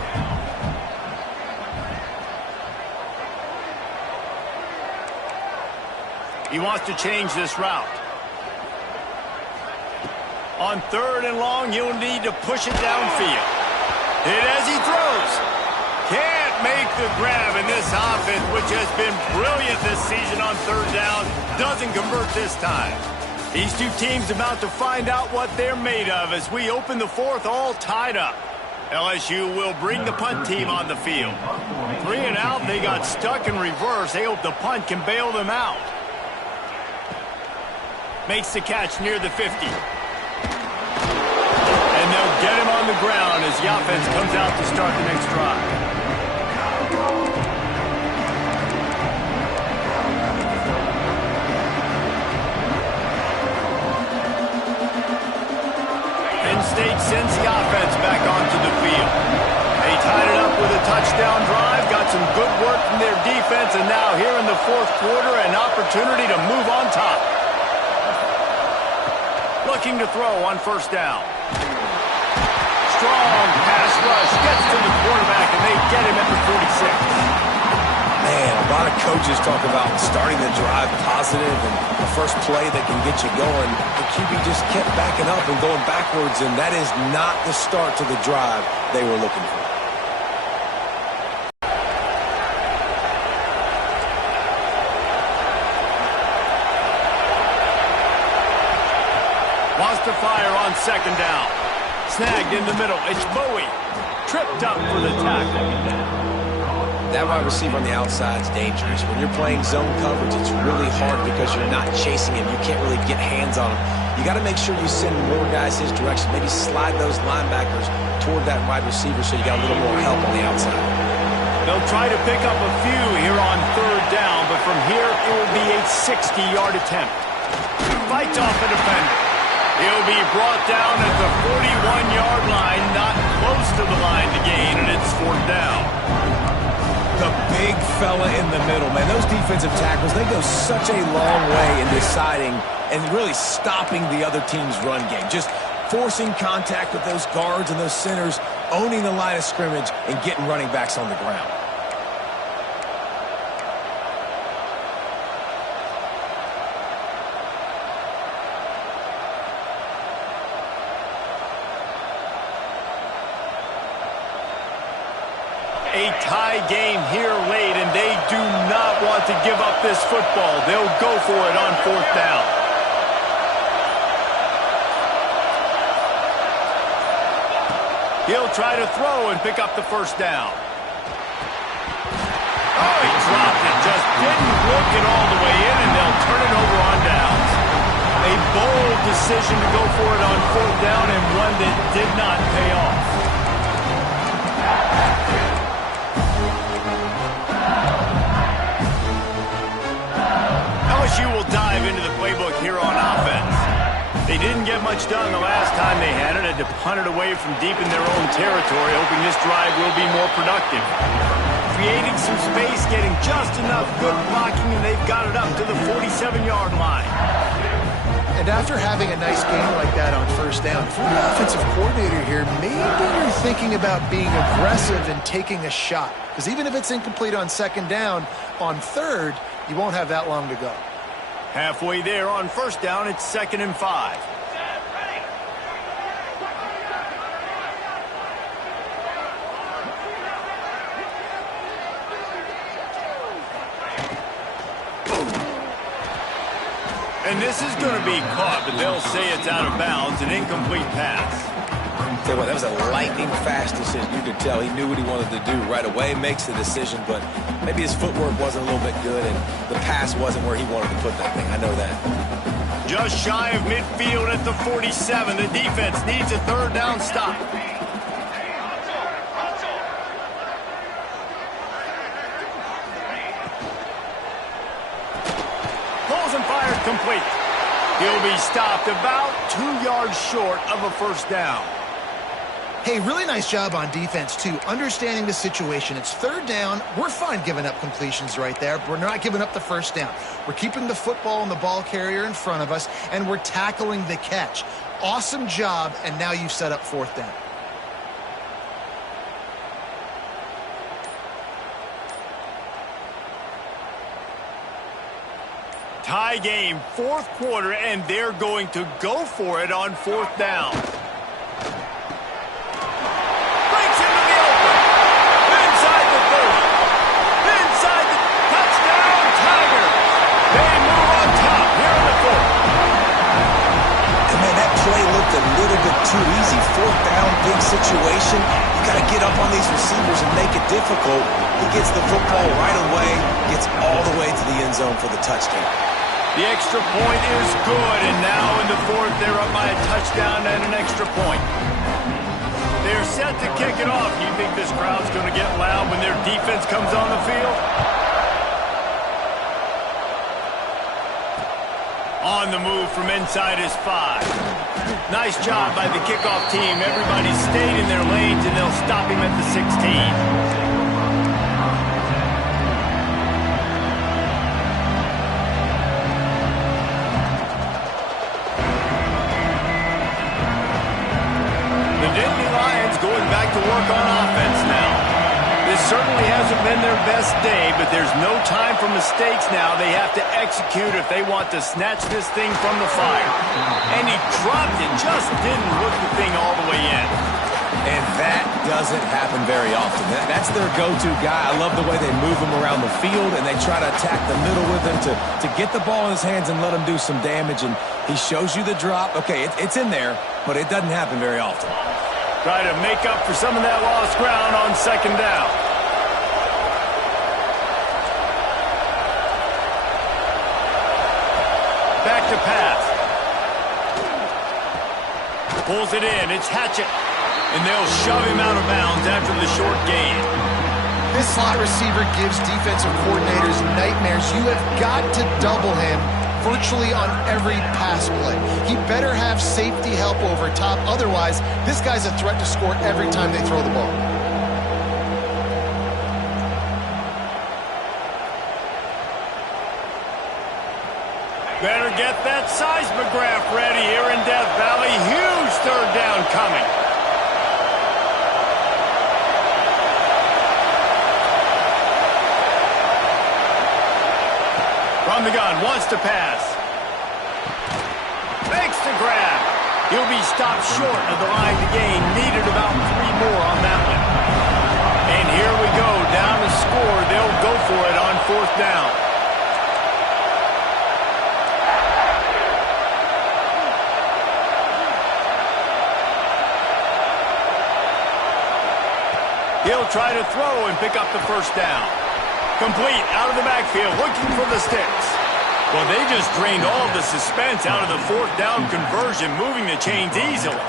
He wants to change this route. On third and long, you'll need to push it downfield. Hit as he throws. Can't make the grab in this offense, which has been brilliant this season on third down. Doesn't convert this time. These two teams about to find out what they're made of as we open the fourth all tied up. LSU will bring the punt team on the field. 3 and out, they got stuck in reverse. They hope the punt can bail them out. Makes the catch near the 50. And they'll get him on the ground as the offense comes out to start the next drive. Penn State sends the offense back onto the field. They tied it up with a touchdown drive, got some good work from their defense, and now here in the fourth quarter, an opportunity to move on top. Looking to throw on first down. Strong pass rush gets to the quarterback, and they get him at the 46. Man, a lot of coaches talk about starting the drive positive and the first play that can get you going. The QB just kept backing up and going backwards, and that is not the start to the drive they were looking for. Wants to fire on second down. Snagged in the middle. It's Bowie. Tripped up for the tackle. That wide receiver on the outside is dangerous. When you're playing zone coverage, it's really hard because you're not chasing him. You can't really get hands on him. You got to make sure you send more guys his direction. Maybe slide those linebackers toward that wide receiver so you got a little more help on the outside. They'll try to pick up a few here on third down, but from here it will be a 60-yard attempt. Fights off the defender. He'll be brought down at the 41-yard line, not close to the line to gain, and it's fourth down. The big fella in the middle, man. Those defensive tackles, they go such a long way in deciding and really stopping the other team's run game. Just forcing contact with those guards and those centers, owning the line of scrimmage, and getting running backs on the ground. A tie game here late, and they do not want to give up this football. They'll go for it on 4th down. He'll try to throw and pick up the 1st down. Oh, he dropped it. Just didn't look it all the way in, and they'll turn it over on downs. A bold decision to go for it on 4th down, and one that did not pay off. LSU will dive into the playbook here on offense. They didn't get much done the last time they had it. Had to punt it away from deep in their own territory, hoping this drive will be more productive. Creating some space, getting just enough good blocking, and they've got it up to the 47-yard line. And after having a nice game like that on 1st down, for an offensive coordinator here, maybe you're thinking about being aggressive and taking a shot. Because even if it's incomplete on 2nd down, on 3rd, you won't have that long to go. Halfway there on 1st down, it's 2nd and 5. And this is going to be caught, but they'll say it's out of bounds, an incomplete pass. Tell you what, that was a lightning-fast decision. You could tell he knew what he wanted to do right away, makes the decision, but maybe his footwork wasn't a little bit good, and the pass wasn't where he wanted to put that thing. I know that. Just shy of midfield at the 47. The defense needs a 3rd down stop. Pulls and fired complete. He'll be stopped about 2 yards short of a 1st down. Hey, really nice job on defense, too, understanding the situation. It's 3rd down. We're fine giving up completions right there, but we're not giving up the 1st down. We're keeping the football and the ball carrier in front of us, and we're tackling the catch. Awesome job, and now you've set up 4th down. Tie game, 4th quarter, and they're going to go for it on 4th down. A little bit too easy. 4th down, big situation. You got to get up on these receivers and make it difficult. He gets the football right away, gets all the way to the end zone for the touchdown. The extra point is good, and now in the 4th, they're up by a touchdown and an extra point. They're set to kick it off. You think this crowd's going to get loud when their defense comes on the field? On the move from inside his 5. Nice job by the kickoff team. Everybody stayed in their lanes, and they'll stop him at the 16. The Nittany Lions going back to work on offense now. This certainly hasn't been their best day, but there's no time for mistakes now. They have to execute if they want to snatch this thing from the fire. And he dropped it, just didn't look the thing all the way in. And that doesn't happen very often. That's their go-to guy. I love the way they move him around the field, and they try to attack the middle with him to get the ball in his hands and let him do some damage. And he shows you the drop. Okay, it's in there, but it doesn't happen very often. Try to make up for some of that lost ground on 2nd down. Back to pass. Pulls it in. It's Hatchett. And they'll shove him out of bounds after the short gain. This slot receiver gives defensive coordinators nightmares. You have got to double him virtually on every pass play. He better have safety help over top. Otherwise, this guy's a threat to score every time they throw the ball. Better get that seismograph ready here in Death Valley. Huge 3rd down coming. From the gun, wants to pass. Makes the grab. He'll be stopped short of the line to gain. Needed about 3 more on that one. And here we go, down to score. They'll go for it on 4th down. He'll try to throw and pick up the 1st down. Complete out of the backfield, looking for the sticks. Well, they just drained all the suspense out of the 4th down conversion, moving the chains easily.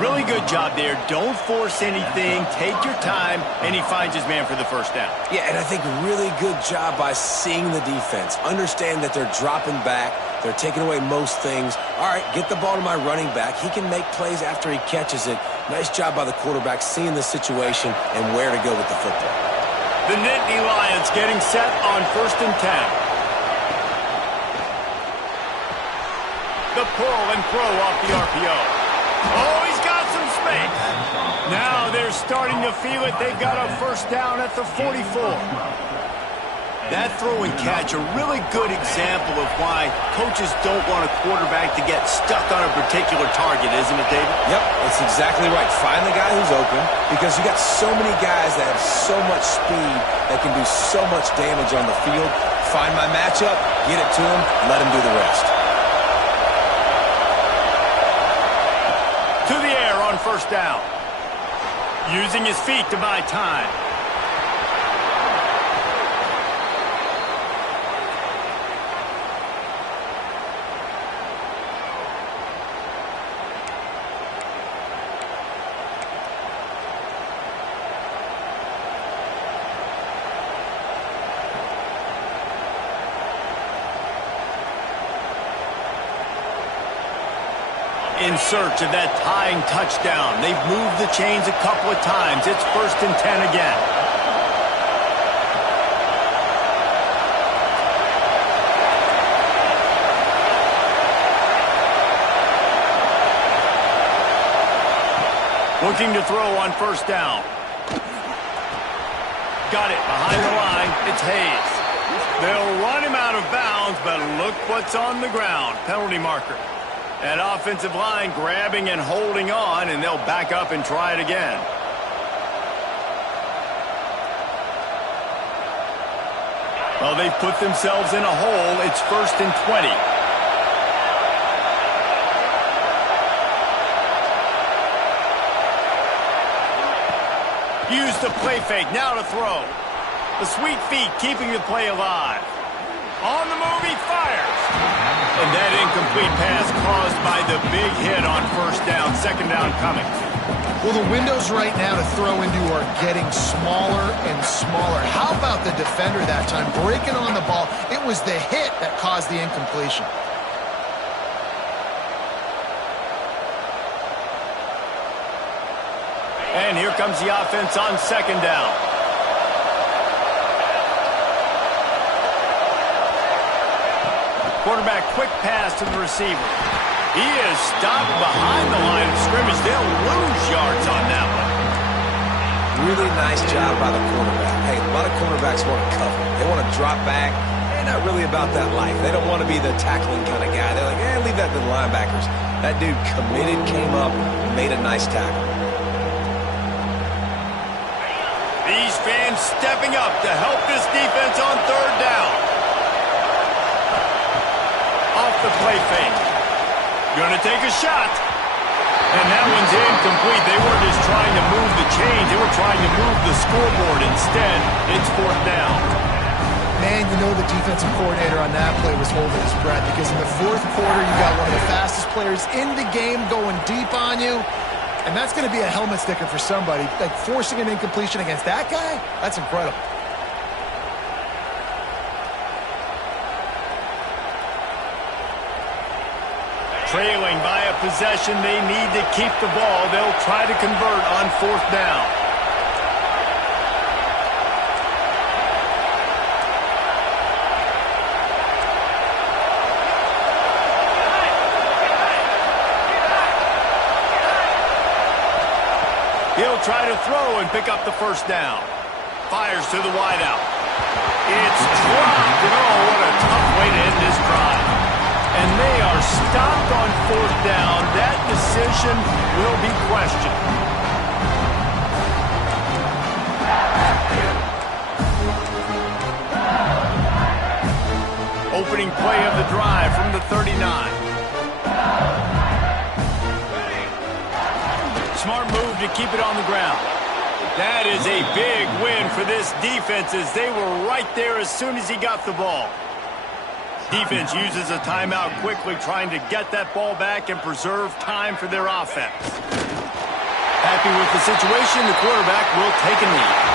Really good job there. Don't force anything. Take your time, and he finds his man for the 1st down. Yeah, and I think really good job by seeing the defense. Understand that they're dropping back. They're taking away most things. All right, get the ball to my running back. He can make plays after he catches it. Nice job by the quarterback seeing the situation and where to go with the football. The Nittany Lions getting set on 1st and 10. The pull and throw off the RPO. Oh, he's got some space. Now they're starting to feel it. They've got a 1st down at the 44. That throw and catch, a really good example of why coaches don't want a quarterback to get stuck on a particular target, isn't it, David? Yep, that's exactly right. Find the guy who's open, because you got so many guys that have so much speed that can do so much damage on the field. Find my matchup, get it to him, let him do the rest. To the air on 1st down. Using his feet to buy time. In search of that tying touchdown. They've moved the chains a couple of times. It's 1st and 10 again. Looking to throw on 1st down. Got it behind the line. It's Hayes. They'll run him out of bounds, but look what's on the ground. Penalty marker. That offensive line grabbing and holding on, and they'll back up and try it again. Well, they've put themselves in a hole. It's 1st and 20. Use the play fake, now to throw. The sweet feet keeping the play alive. On the move, he fires. And that incomplete pass caused by the big hit on 1st down, 2nd down coming. Well, the windows right now to throw into are getting smaller and smaller. How about the defender that time breaking on the ball? It was the hit that caused the incompletion. And here comes the offense on 2nd down. Quarterback, quick pass to the receiver. He is stopped behind the line of scrimmage. They'll lose yards on that one. Really nice job by the quarterback. Hey, a lot of quarterbacks want to cover. They want to drop back. They're not really about that life. They don't want to be the tackling kind of guy. They're like, leave that to the linebackers. That dude committed, came up, and made a nice tackle. These fans stepping up to help this defense on 3rd down. Off the play fake. Gonna take a shot. And that one's incomplete. They weren't just trying to move the chains. They were trying to move the scoreboard. Instead, it's 4th down. Man, you know the defensive coordinator on that play was holding his breath, because in the 4th quarter, you got one of the fastest players in the game going deep on you. And that's going to be a helmet sticker for somebody. Like, forcing an incompletion against that guy, that's incredible. Trailing by a possession, they need to keep the ball. They'll try to convert on 4th down. try to throw and pick up the first down. Fires to the wideout. It's dropped, and oh, what a tough way to end this drive. And they are stopped on fourth down. That decision will be questioned. Opening play of the drive from the 39. Smart move to keep it on the ground. That is a big win for this defense as they were right there as soon as he got the ball. Defense uses a timeout quickly, trying to get that ball back and preserve time for their offense. Happy with the situation, the quarterback will take a knee.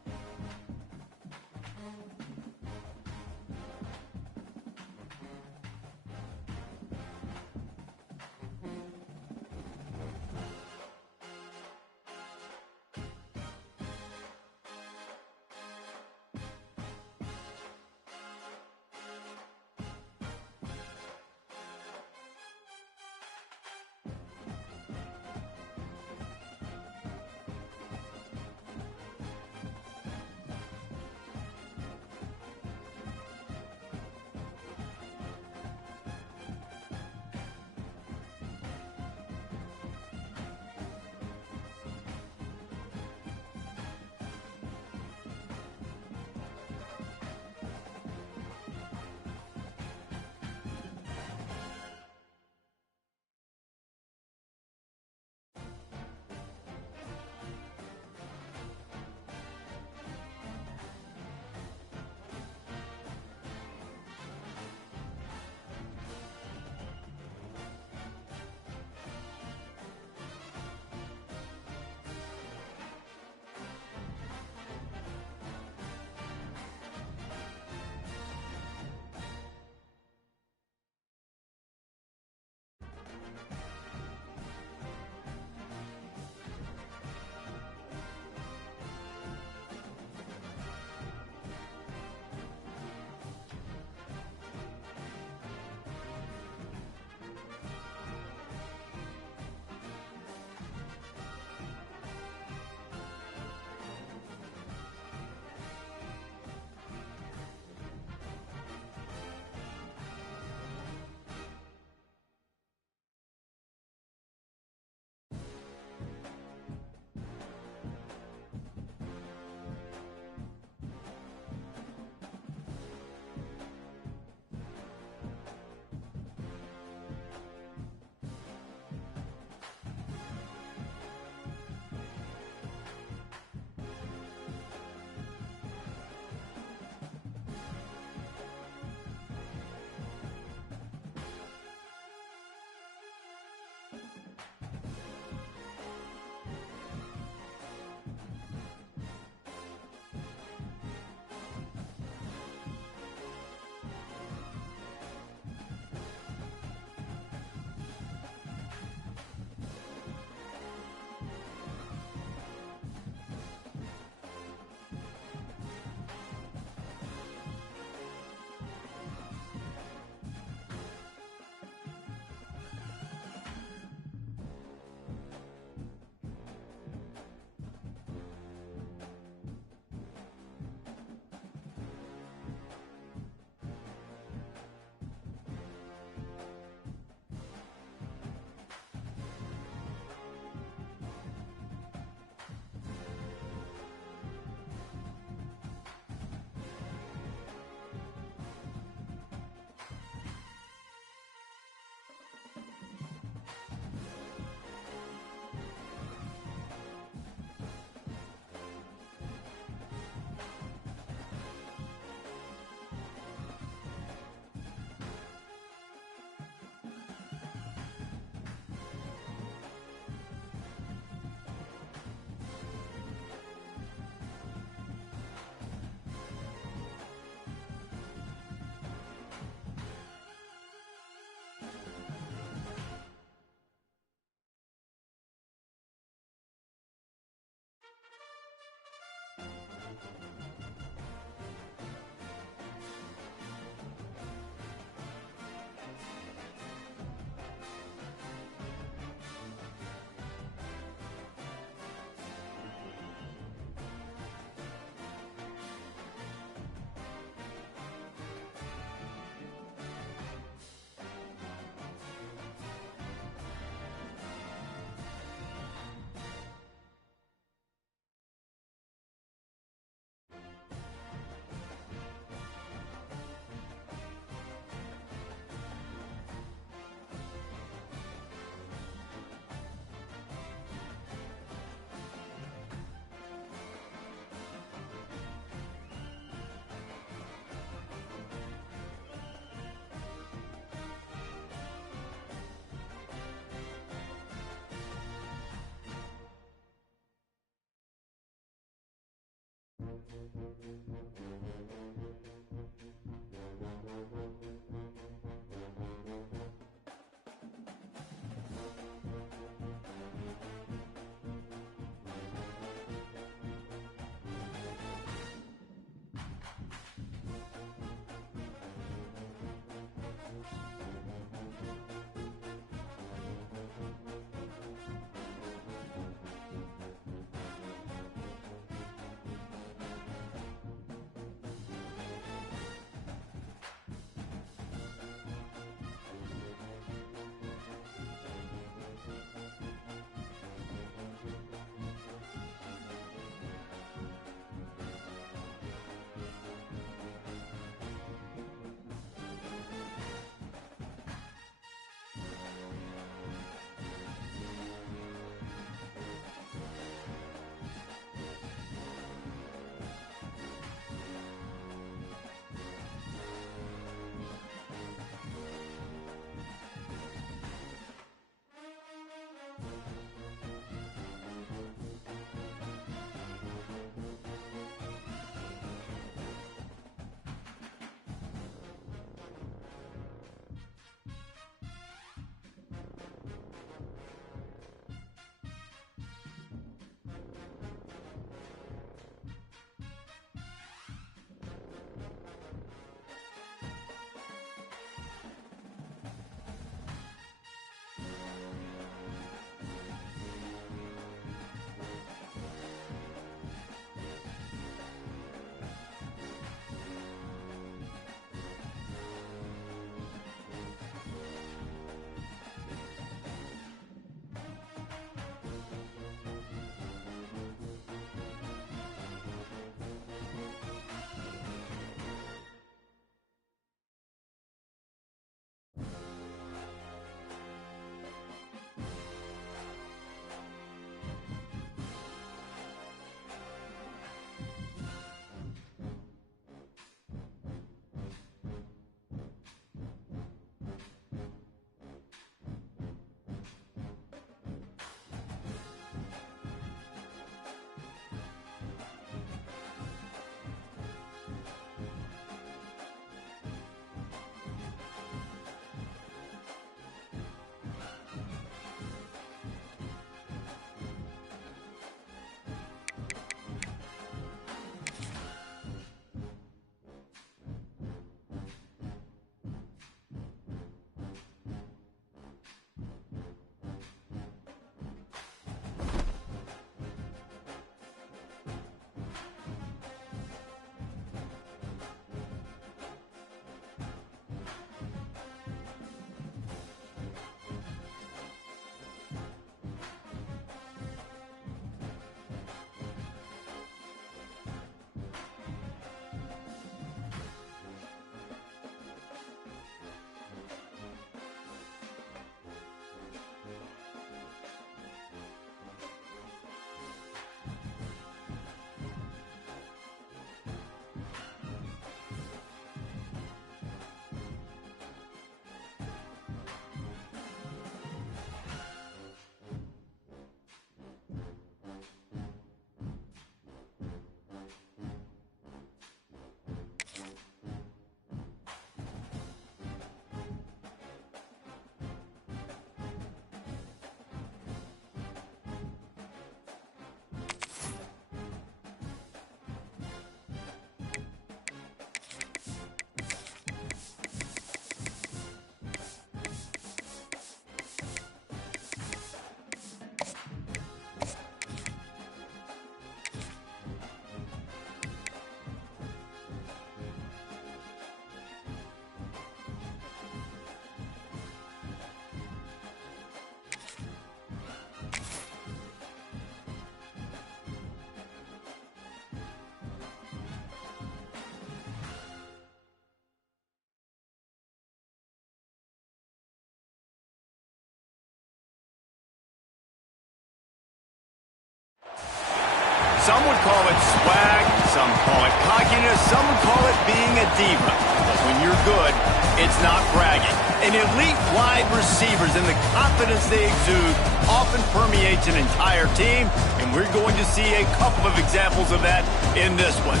Some would call it swag, some call it cockiness, some would call it being a diva. But when you're good, it's not bragging. and elite wide receivers, and the confidence they exude often permeates an entire team, and we're going to see a couple of examples of that in this one.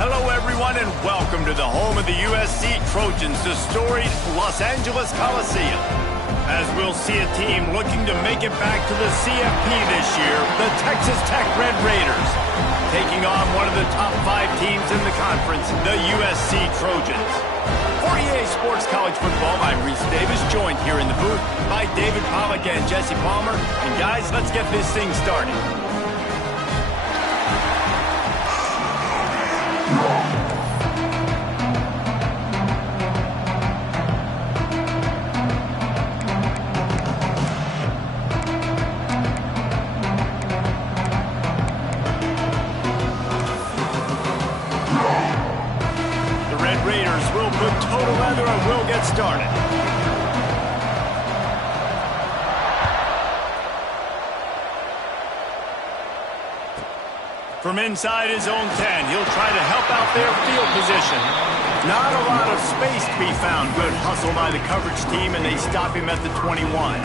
Hello, everyone, and welcome to the home of the USC Trojans, the storied Los Angeles Coliseum. As we'll see a team looking to make it back to the CFP this year, the Texas Tech Red Raiders, taking on one of the top 5 teams in the conference, the USC Trojans. For EA Sports College Football, I'm Reese Davis, joined here in the booth by David Pollack and Jesse Palmer. And guys, let's get this thing started. Total leather and we'll get started. From inside his own 10, he'll try to help out their field position. Not a lot of space to be found. Good hustle by the coverage team, and they stop him at the 21.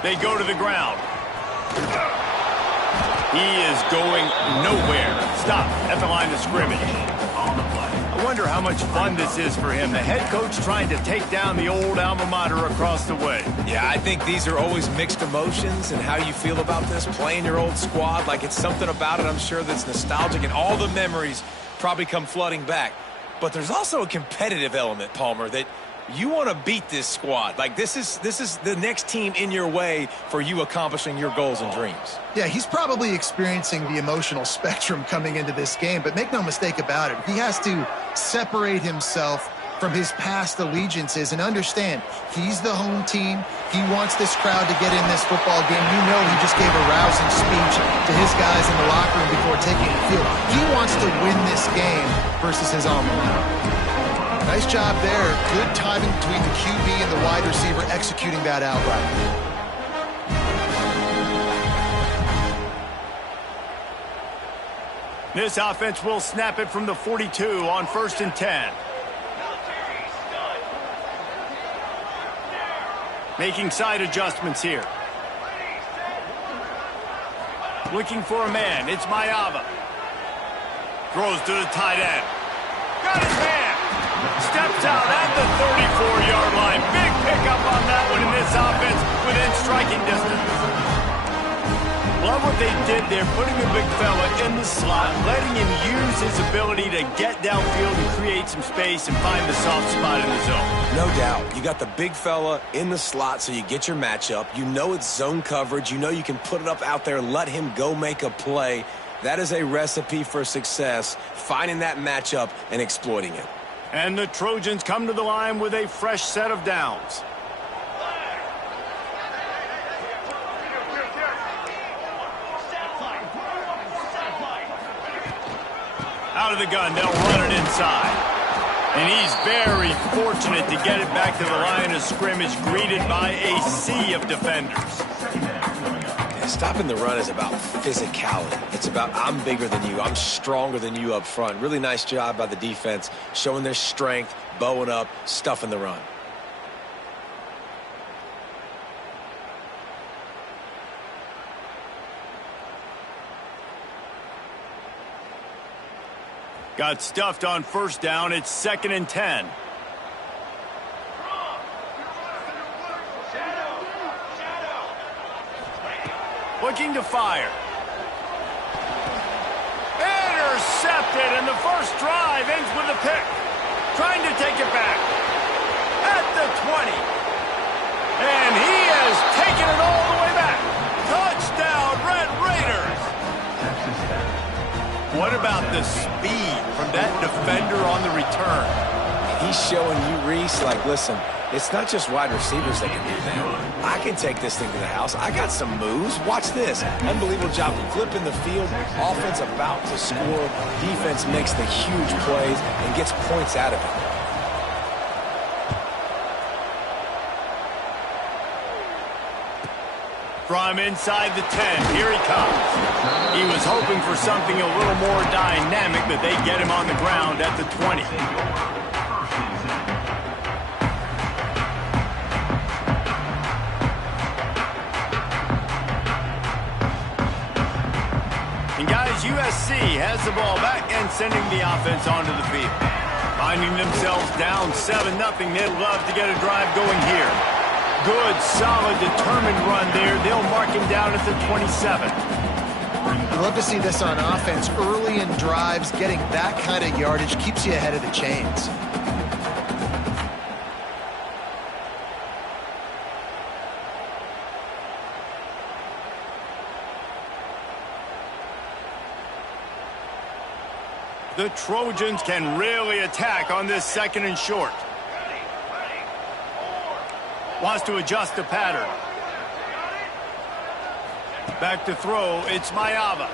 They go to the ground. He is going nowhere. Stop at the line of scrimmage. I wonder how much fun this is for him. The head coach trying to take down the old alma mater across the way. Yeah, I think these are always mixed emotions and how you feel about this, playing your old squad. Like, it's something about it, I'm sure, that's nostalgic, and all the memories probably come flooding back. But there's also a competitive element, Palmer, that you want to beat this squad. Like, this is the next team in your way for you accomplishing your goals and dreams. Yeah, he's probably experiencing the emotional spectrum coming into this game, but make no mistake about it, he has to separate himself from his past allegiances and understand he's the home team. He wants this crowd to get in this football game. You know, he just gave a rousing speech to his guys in the locker room before taking the field. He wants to win this game versus his alma mater. Nice job there. Good timing between the QB and the wide receiver executing that outright. This offense will snap it from the 42 on 1st and 10. Making side adjustments here. Looking for a man. It's Mayava. Throws to the tight end. Got his man. Steps out at the 34-yard line. Big pickup on that one in this offense within striking distance. Love what they did there, putting the big fella in the slot, letting him use his ability to get downfield and create some space and find the soft spot in the zone. No doubt. You got the big fella in the slot, so you get your matchup. You know it's zone coverage. You know you can put it up out there, let him go make a play. That is a recipe for success, finding that matchup and exploiting it. And the Trojans come to the line with a fresh set of downs. Out of the gun, they'll run it inside. And he's very fortunate to get it back to the line of scrimmage, greeted by a sea of defenders. Stopping the run is about physicality. It's about I'm bigger than you. I'm stronger than you up front. Really nice job by the defense, showing their strength, bowing up, stuffing the run. Got stuffed on 1st down. It's 2nd and 10. Looking to fire. Intercepted, and the first drive ends with a pick. Trying to take it back. At the 20. And he has taken it all the way back. Touchdown, Red Raiders. What about the speed from that defender on the return? He's showing you, Reese, like, listen, It's not just wide receivers that can do that. I can take this thing to the house. I got some moves. Watch this. Unbelievable job of flipping the field. Offense about to score. Defense makes the huge plays and gets points out of it. From inside the 10, here he comes. He was hoping for something a little more dynamic, but they get him on the ground at the 20. And guys, USC has the ball back and sending the offense onto the field. Finding themselves down 7-0, they'd love to get a drive going here. Good, solid, determined run there. They'll mark him down at the 27. You love to see this on offense. Early in drives, getting that kind of yardage keeps you ahead of the chains. The Trojans can really attack on this 2nd and short. Wants to adjust the pattern. Back to throw, it's Mayava.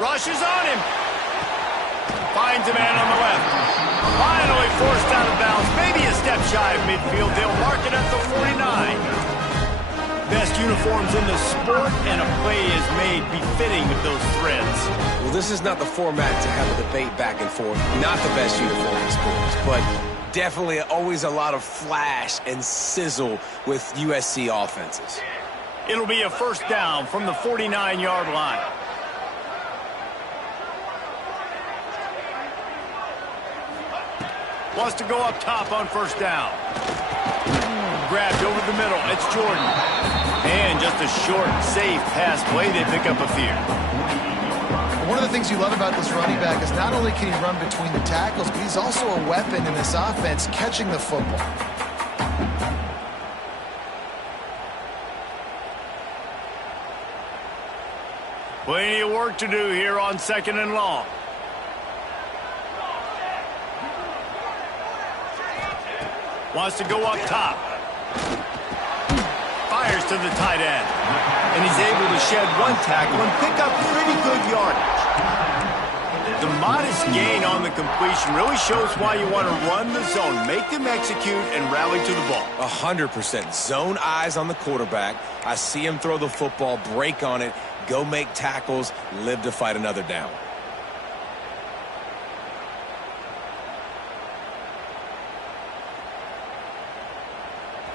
Rushes on him. Finds a man on the left. Finally forced out of bounds. Maybe a step shy of midfield. They'll mark it at the 49. Best uniforms in the sport, and a play is made befitting of those threads. Well, this is not the format to have a debate back and forth. Not the best uniform in sports, but definitely always a lot of flash and sizzle with USC offenses. It'll be a first down from the 49-yard line. Wants to go up top on first down. Grabbed over the middle. It's Jordan. And just a short, safe pass play. They pick up a few. One of the things you love about this running back is not only can he run between the tackles, but he's also a weapon in this offense, catching the football. Plenty of work to do here on 2nd and long. Wants to go up top. Fires to the tight end. And he's able to shed one tackle and pick up pretty good yardage. The modest gain on the completion really shows why you want to run the zone, make them execute, and rally to the ball. 100%. Zone eyes on the quarterback. I see him throw the football, break on it, go make tackles, live to fight another down.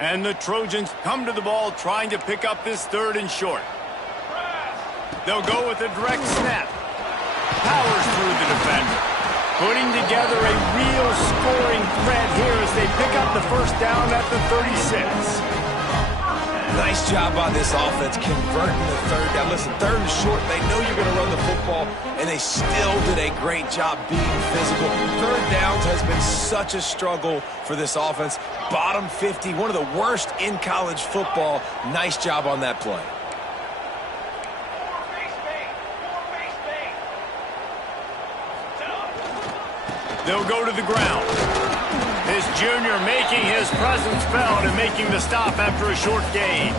And the Trojans come to the ball trying to pick up this 3rd and short. They'll go with a direct snap. Powers through the defender. Putting together a real scoring threat here as they pick up the first down at the 36. Nice job by this offense converting the 3rd down. Listen, 3rd and short, they know you're going to run the football, and they still did a great job being physical. 3rd downs has been such a struggle for this offense. Bottom 50, one of the worst in college football. Nice job on that play. They'll go to the ground. This junior making his presence felt and making the stop after a short gain.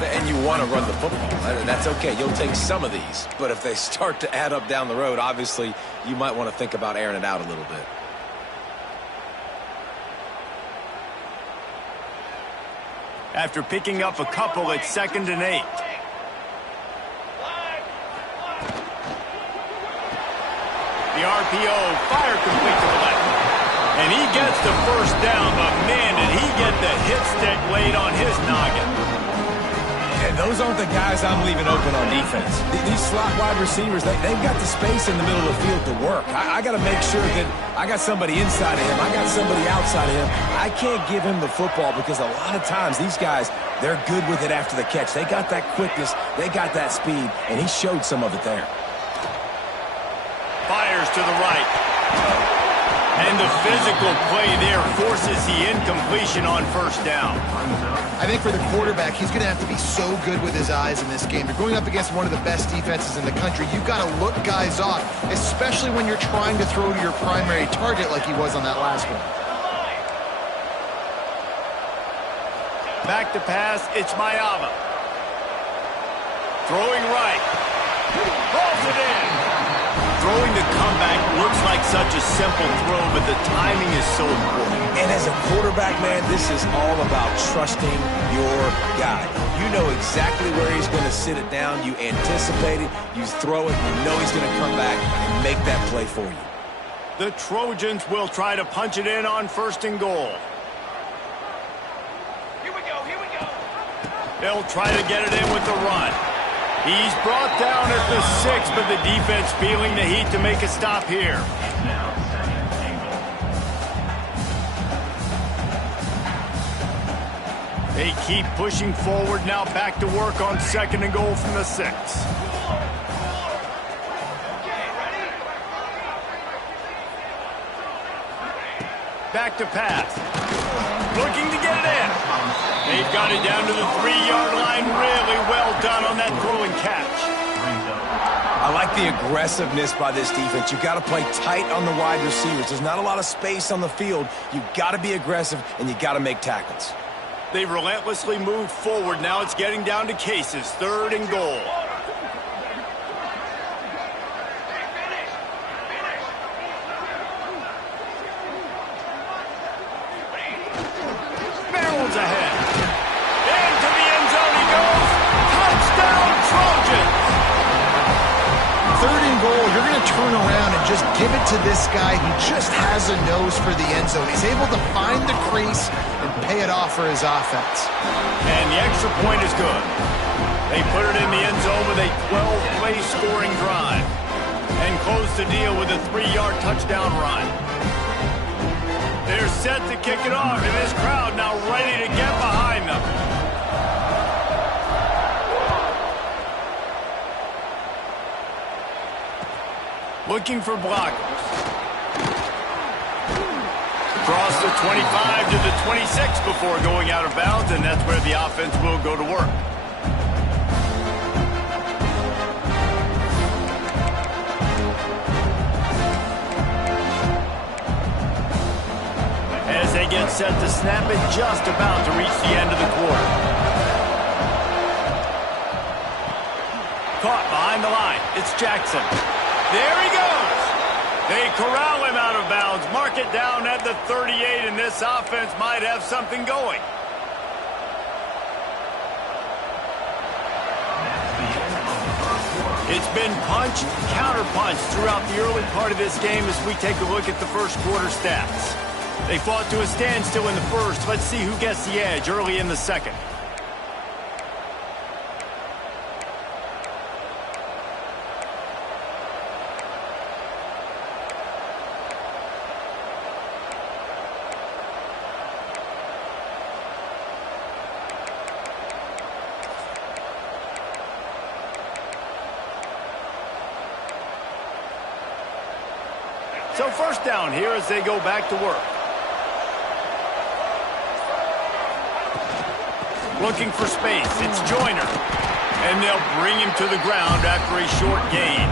And you want to run the football. That's okay. You'll take some of these. But if they start to add up down the road, obviously, you might want to think about airing it out a little bit. After picking up a couple at 2nd and 8. The RPO, fire complete to the left. And he gets the first down, but man, did he get the hit stick laid on his noggin. And those aren't the guys I'm leaving open on defense. These slot wide receivers, they've got the space in the middle of the field to work. I got to make sure that I got somebody inside of him. I got somebody outside of him. I can't give him the football because a lot of times these guys, they're good with it after the catch. They got that quickness. They got that speed, and he showed some of it there. Fires to the right. And the physical play there forces the incompletion on first down. I think for the quarterback, he's going to have to be so good with his eyes in this game. You're going up against one of the best defenses in the country. You've got to look guys off, especially when you're trying to throw to your primary target like he was on that last one. Back to pass, it's Mayava. Throwing right. Rolls it in. Throwing the comeback looks like such a simple throw, but the timing is so important. And as a quarterback, man, this is all about trusting your guy. You know exactly where he's going to sit it down. You anticipate it. You throw it. You know he's going to come back and make that play for you. The Trojans will try to punch it in on 1st and goal. Here we go, here we go. They'll try to get it in with the run. He's brought down at the 6, but the defense feeling the heat to make a stop here. Now, second and goal. They keep pushing forward, now back to work on 2nd and goal from the 6. Back to pass. Looking to get it in. They've got it down to the 3-yard line. Really well done on that throw and catch. I like the aggressiveness by this defense. You've got to play tight on the wide receivers. There's not a lot of space on the field. You've got to be aggressive, and you've got to make tackles. They've relentlessly moved forward. Now it's getting down to cases. 3rd and goal. Barrels ahead. Into the end zone he goes. Touchdown, Trojans! 3rd and goal, you're going to turn around and just give it to this guy who just has a nose for the end zone. He's able to find the crease and pay it off for his offense. And the extra point is good. They put it in the end zone with a 12-play scoring drive and close the deal with a 3-yard touchdown run. They're set to kick it off, and this crowd now ready to get behind them. Looking for blockers. Across the 25 to the 26 before going out of bounds, and that's where the offense will go to work. As they get set to snap it, just about to reach the end of the quarter. Caught behind the line. It's Jackson. There he goes. They corral him out of bounds. Mark it down at the 38, and this offense might have something going. It's been punch, counter-punch throughout the early part of this game as we take a look at the first quarter stats. They fought to a standstill in the first. Let's see who gets the edge early in the second. So 1st down here as they go back to work. Looking for space. It's Joyner. And they'll bring him to the ground after a short gain.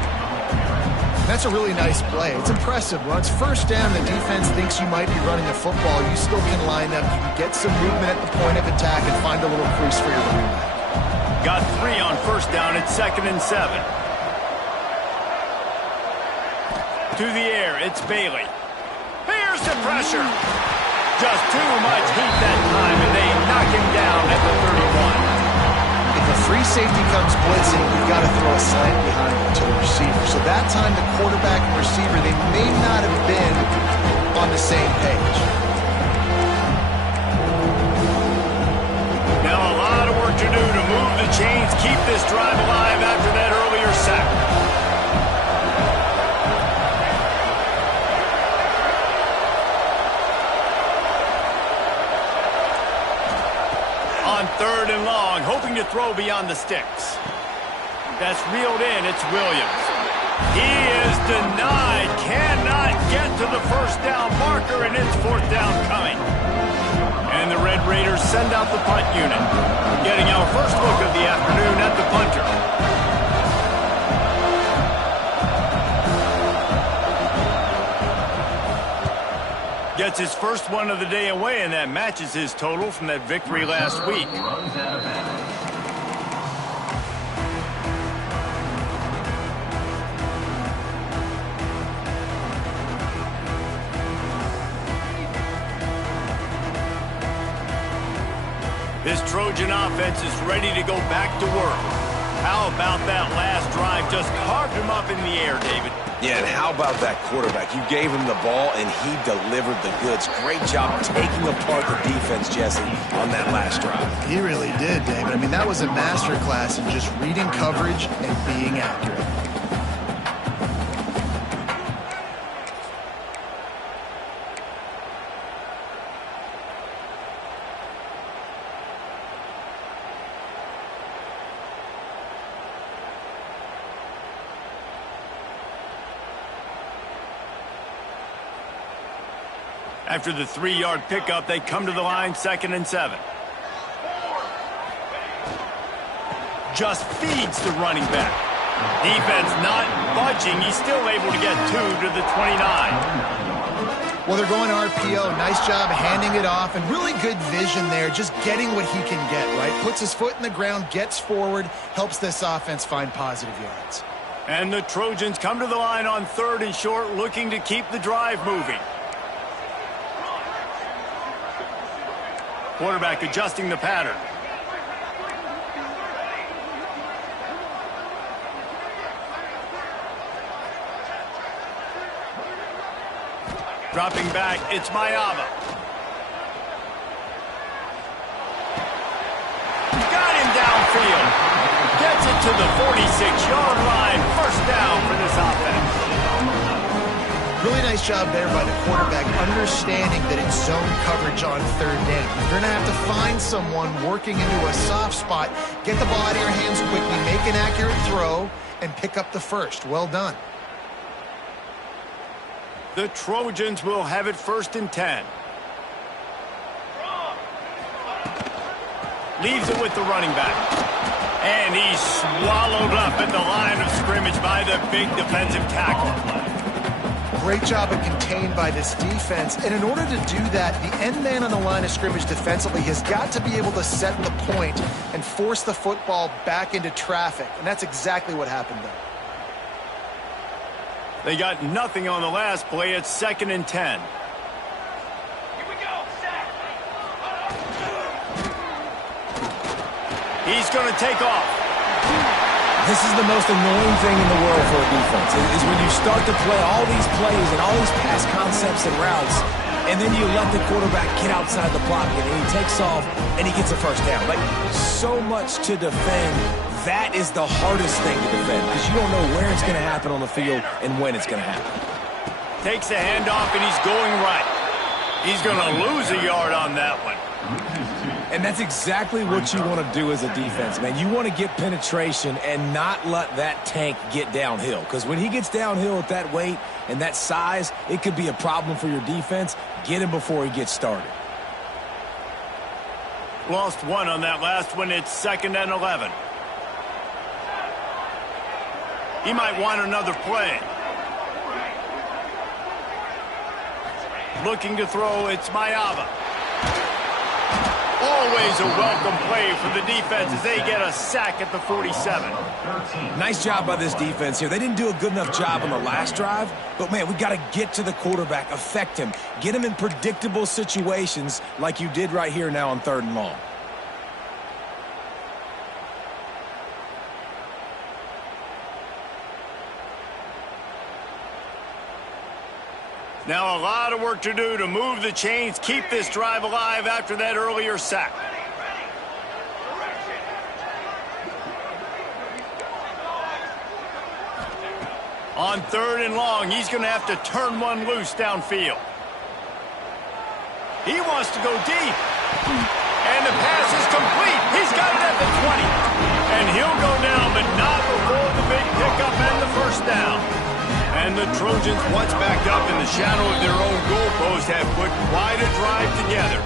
That's a really nice play. It's impressive. When it's 1st down, the defense thinks you might be running the football. You still can line up. You can get some movement at the point of attack and find a little crease for your running back. Got 3 on 1st down. It's 2nd and 7. To the air, it's Bailey. Here's the pressure. Just too much heat that time, and they knock him down at the 31. If a free safety comes blitzing, you've got to throw a slant behind him to the receiver. So that time, the quarterback and receiver, they may not have been on the same page. Now a lot of work to do to move the chains, keep this drive alive after that earlier sack. On 3rd and long, hoping to throw beyond the sticks. That's reeled in, it's Williams. He is denied, cannot get to the 1st down marker, and it's 4th down coming. And the Red Raiders send out the punt unit, getting our first look of the afternoon at the punter. Gets his first one of the day away, and that matches his total from that victory last week. Runs out of bounds. His Trojan offense is ready to go back to work. How about that last drive? Just carved him up in the air, David. Yeah, and how about that quarterback? You gave him the ball, and he delivered the goods. Great job taking apart the defense, Jesse, on that last drive. He really did, David. I mean, that was a masterclass in just reading coverage and being accurate. After the 3-yard pickup, they come to the line 2nd and 7. Just feeds the running back. Defense not budging. He's still able to get 2 to the 29. Well, they're going RPO. Nice job handing it off, and really good vision there, just getting what he can get, right? Puts his foot in the ground, gets forward, helps this offense find positive yards. And the Trojans come to the line on 3rd and short, looking to keep the drive moving. Quarterback adjusting the pattern. Dropping back, it's Mayava. Got him downfield. Gets it to the 46-yard line. First down for this offense. Really nice job there by the quarterback, understanding that it's zone coverage on 3rd down. You're going to have to find someone working into a soft spot, get the ball out of your hands quickly, make an accurate throw, and pick up the first. Well done. The Trojans will have it 1st and 10. Leaves it with the running back. And he's swallowed up at the line of scrimmage by the big defensive tackle. Great job of contained by this defense. And in order to do that, the end man on the line of scrimmage defensively has got to be able to set the point and force the football back into traffic. And that's exactly what happened there. They got nothing on the last play. It's 2nd and 10. Here we go. Sack. He's going to take off. This is the most annoying thing in the world for a defense, is when you start to play all these plays and all these pass concepts and routes, and then you let the quarterback get outside the pocket, and he takes off, and he gets a first down. Like, so much to defend. That is the hardest thing to defend, because you don't know where it's going to happen on the field and when it's going to happen. Takes the handoff, and he's going right. He's going to lose a yard on that one. And that's exactly what you want to do as a defense, man. You want to get penetration and not let that tank get downhill. Because when he gets downhill at that weight and that size, it could be a problem for your defense. Get him before he gets started. Lost one on that last one. It's 2nd and 11. He might want another play. Looking to throw, it's Mayava. Always a welcome play for the defense as they get a sack at the 47. Nice job by this defense here. They didn't do a good enough job on the last drive, but, man, we got to get to the quarterback, affect him, get him in predictable situations like you did right here now on 3rd and long. Now a lot of work to do to move the chains, keep this drive alive after that earlier sack. On 3rd and long, he's going to have to turn one loose downfield. He wants to go deep. And the pass is complete. He's got it at the 20. And he'll go down, but not before the big pickup and the first down. And the Trojans, once backed up in the shadow of their own goalpost, have put quite a drive together.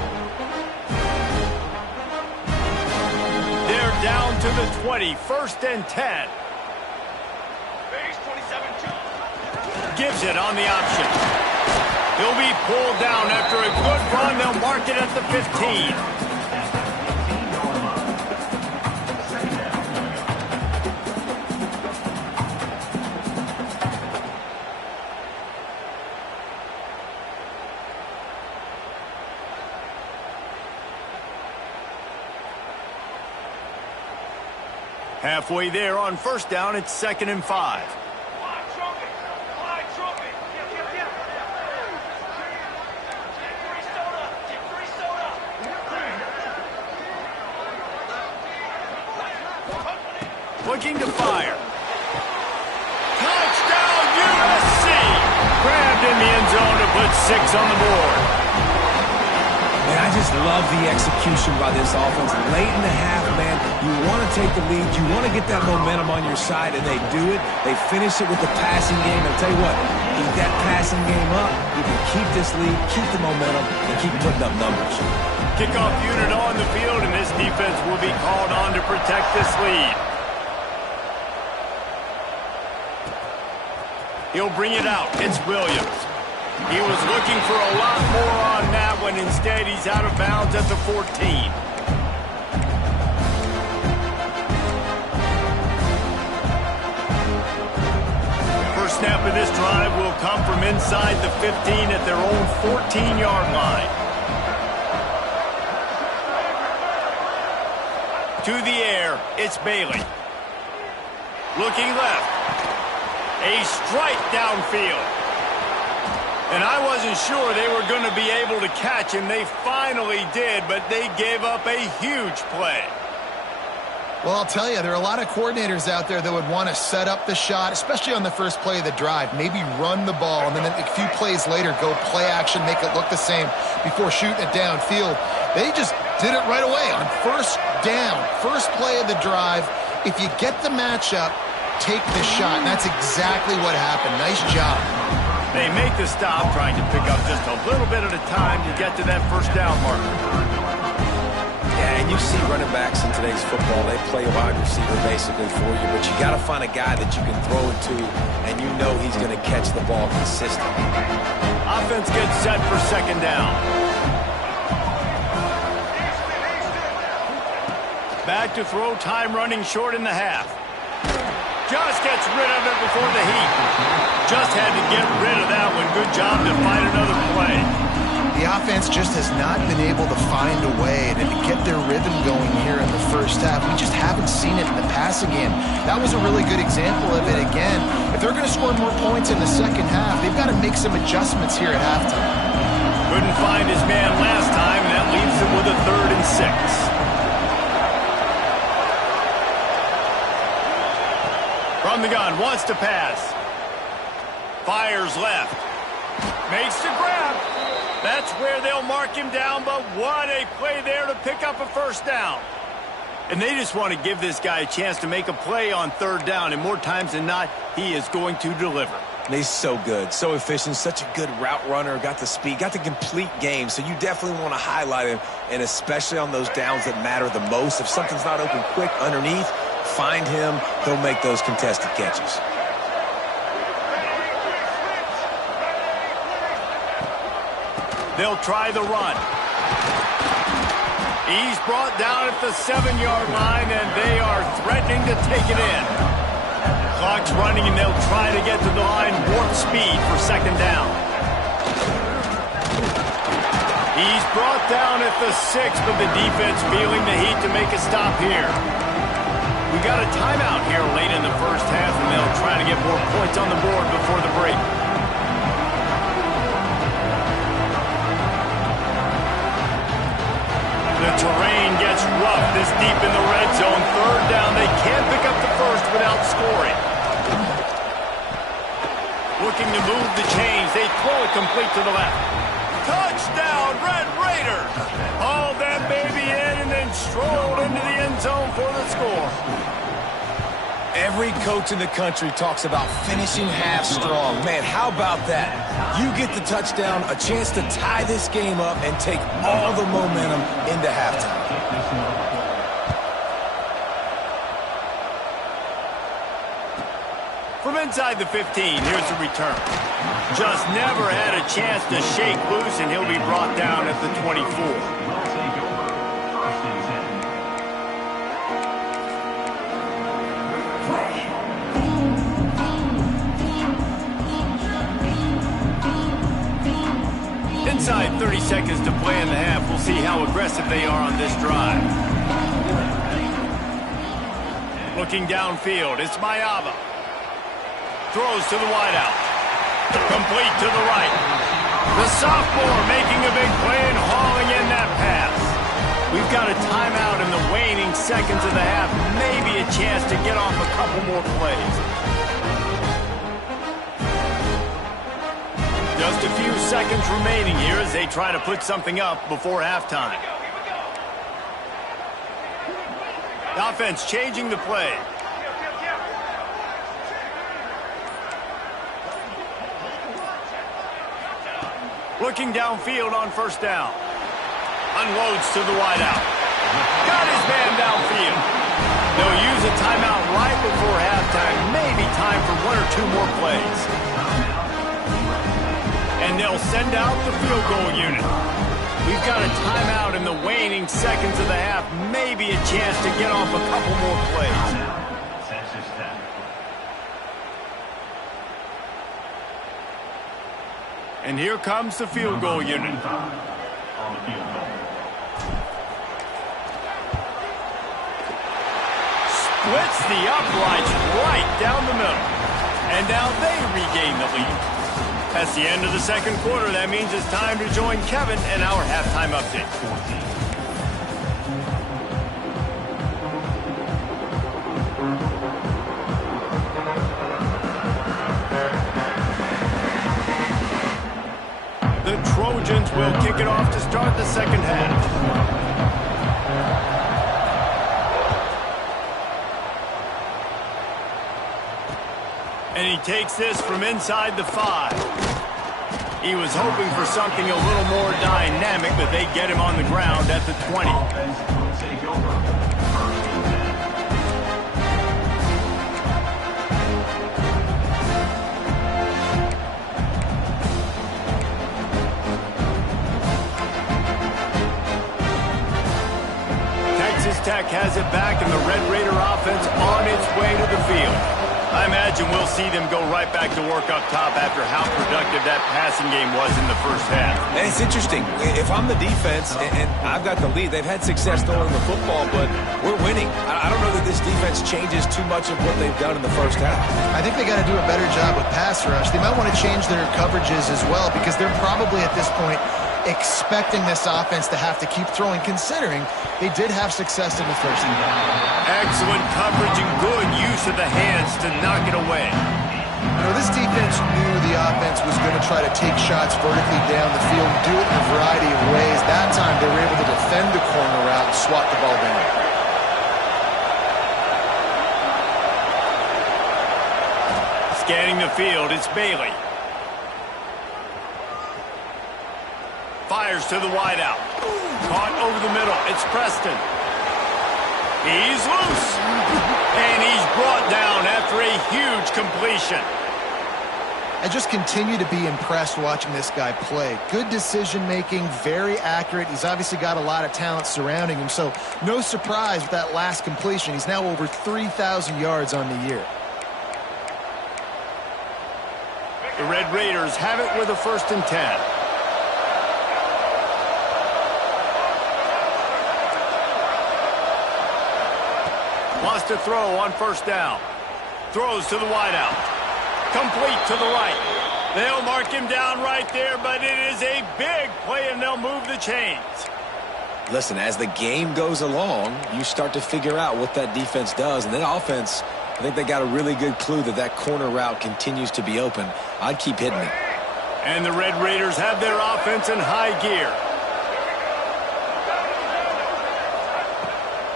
They're down to the 20, 1st and 10. Base 27-2. Gives it on the option. He'll be pulled down after a good run. They'll mark it at the 15. Halfway there on first down, it's 2nd and 5. Looking to fire. Touchdown, USC! Grabbed in the end zone to put 6 on the board. Man, I just love the execution by this offense. Late in the half, man, you want to take the lead. You want to get that momentum on your side, and they do it. They finish it with the passing game. I'll tell you what, keep that passing game up. You can keep this lead, keep the momentum, and keep putting up numbers. Kickoff unit on the field, and this defense will be called on to protect this lead. He'll bring it out. It's Williams. He was looking for a lot more on that one. Instead, he's out of bounds at the 14. First snap of this drive will come from inside the 15 at their own 14-yard line. To the air, it's Bailey. Looking left. A strike downfield. And I wasn't sure they were going to be able to catch him. They finally did, but they gave up a huge play. Well, I'll tell you, there are a lot of coordinators out there that would want to set up the shot, especially on the first play of the drive, maybe run the ball, and then a few plays later go play action, make it look the same before shooting it downfield. They just did it right away on first down, first play of the drive. If you get the matchup, take the shot, and that's exactly what happened. Nice job. They make the stop, trying to pick up just a little bit at a time to get to that first down marker. Yeah, and you see running backs in today's football, they play a wide receiver basically for you, but you got to find a guy that you can throw it to, and you know he's going to catch the ball consistently. Offense gets set for 2nd down. Back to throw, time running short in the half. Just gets rid of it before the heat. Just had to get rid of that one. Good job to find another play. The offense just has not been able to find a way to get their rhythm going here in the first half. We just haven't seen it in the passing game. That was a really good example of it again. If they're going to score more points in the second half, they've got to make some adjustments here at halftime. Couldn't find his man last time, and that leaves him with a 3rd and 6. From the gun, wants to pass. Fires left. Makes the grab. That's where they'll mark him down, but what a play there to pick up a first down. And they just want to give this guy a chance to make a play on 3rd down, and more times than not, he is going to deliver. He's so good, so efficient, such a good route runner, got the speed, got the complete game, so you definitely want to highlight him, and especially on those downs that matter the most. If something's not open quick underneath, find him, he'll make those contested catches. They'll try the run. He's brought down at the 7-yard line, and they are threatening to take it in. Clock's running, and they'll try to get to the line warp speed for 2nd down. He's brought down at the 6, but the defense feeling the heat to make a stop here. We got a timeout here late in the first half, and they'll try to get more points on the board before the break. The terrain gets rough this deep in the red zone. 3rd down, they can't pick up the first without scoring. Looking to move the chains. They throw it complete to the left. Touchdown, Red Raiders! Hauled that baby in and then strolled into the end zone for the score. Every coach in the country talks about finishing half strong. Man, how about that? You get the touchdown, a chance to tie this game up and take all the momentum into halftime. From inside the 15, here's the return. Just never had a chance to shake loose, and he'll be brought down at the 24. Inside 30 seconds to play in the half. We'll see how aggressive they are on this drive. Looking downfield, it's Mayava. Throws to the wideout. Complete to the right. The sophomore making a big play and hauling in that pass. We've got a timeout in the waning seconds of the half. Maybe a chance to get off a couple more plays. Just a few seconds remaining here as they try to put something up before halftime. The offense changing the play. Looking downfield on first down. Unloads to the wideout. Got his man downfield. They'll use a timeout right before halftime. Maybe time for one or two more plays. And they'll send out the field goal unit. We've got a timeout in the waning seconds of the half. Maybe a chance to get off a couple more plays. And here comes the field goal unit. Splits the uprights right down the middle. And now they regain the lead. That's the end of the second quarter. That means it's time to join Kevin and our halftime update. The Trojans will kick it off to start the second half. And he takes this from inside the 5. He was hoping for something a little more dynamic, but they get him on the ground at the 20. Texas Tech has it back, and the Red Raider offense on its way to the field. I imagine we'll see them go right back to work up top after how productive that passing game was in the first half. And it's interesting. If I'm the defense and I've got the lead, they've had success throwing the football, but we're winning. I don't know that this defense changes too much of what they've done in the first half. I think they got to do a better job with pass rush. They might want to change their coverages as well because they're probably at this point expecting this offense to have to keep throwing, considering they did have success in the first half. Excellent coverage and good use of the hands to knock it away. You know, this defense knew the offense was going to try to take shots vertically down the field and do it in a variety of ways. That time they were able to defend the corner route and swat the ball down. Scanning the field, it's Bailey. Fires to the wideout. Caught over the middle. It's Preston. He's loose. And he's brought down after a huge completion. I just continue to be impressed watching this guy play. Good decision-making, very accurate. He's obviously got a lot of talent surrounding him, so no surprise with that last completion. He's now over 3,000 yards on the year. The Red Raiders have it with a 1st and 10. Wants to throw on first down. Throws to the wideout. Complete to the right. They'll mark him down right there, but it is a big play, and they'll move the chains. Listen, as the game goes along, you start to figure out what that defense does. And then offense, I think they got a really good clue that that corner route continues to be open. I'd keep hitting it. And the Red Raiders have their offense in high gear.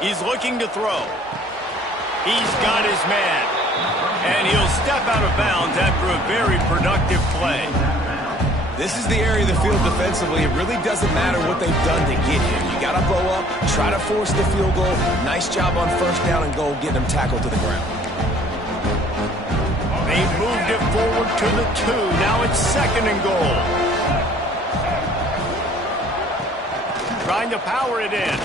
He's looking to throw. He's got his man. And he'll step out of bounds after a very productive play. This is the area of the field defensively. It really doesn't matter what they've done to get here. You got to blow up, try to force the field goal. Nice job on first down and goal, getting them tackled to the ground. They They moved it forward to the 2. Now it's 2nd and goal. Trying to power it in.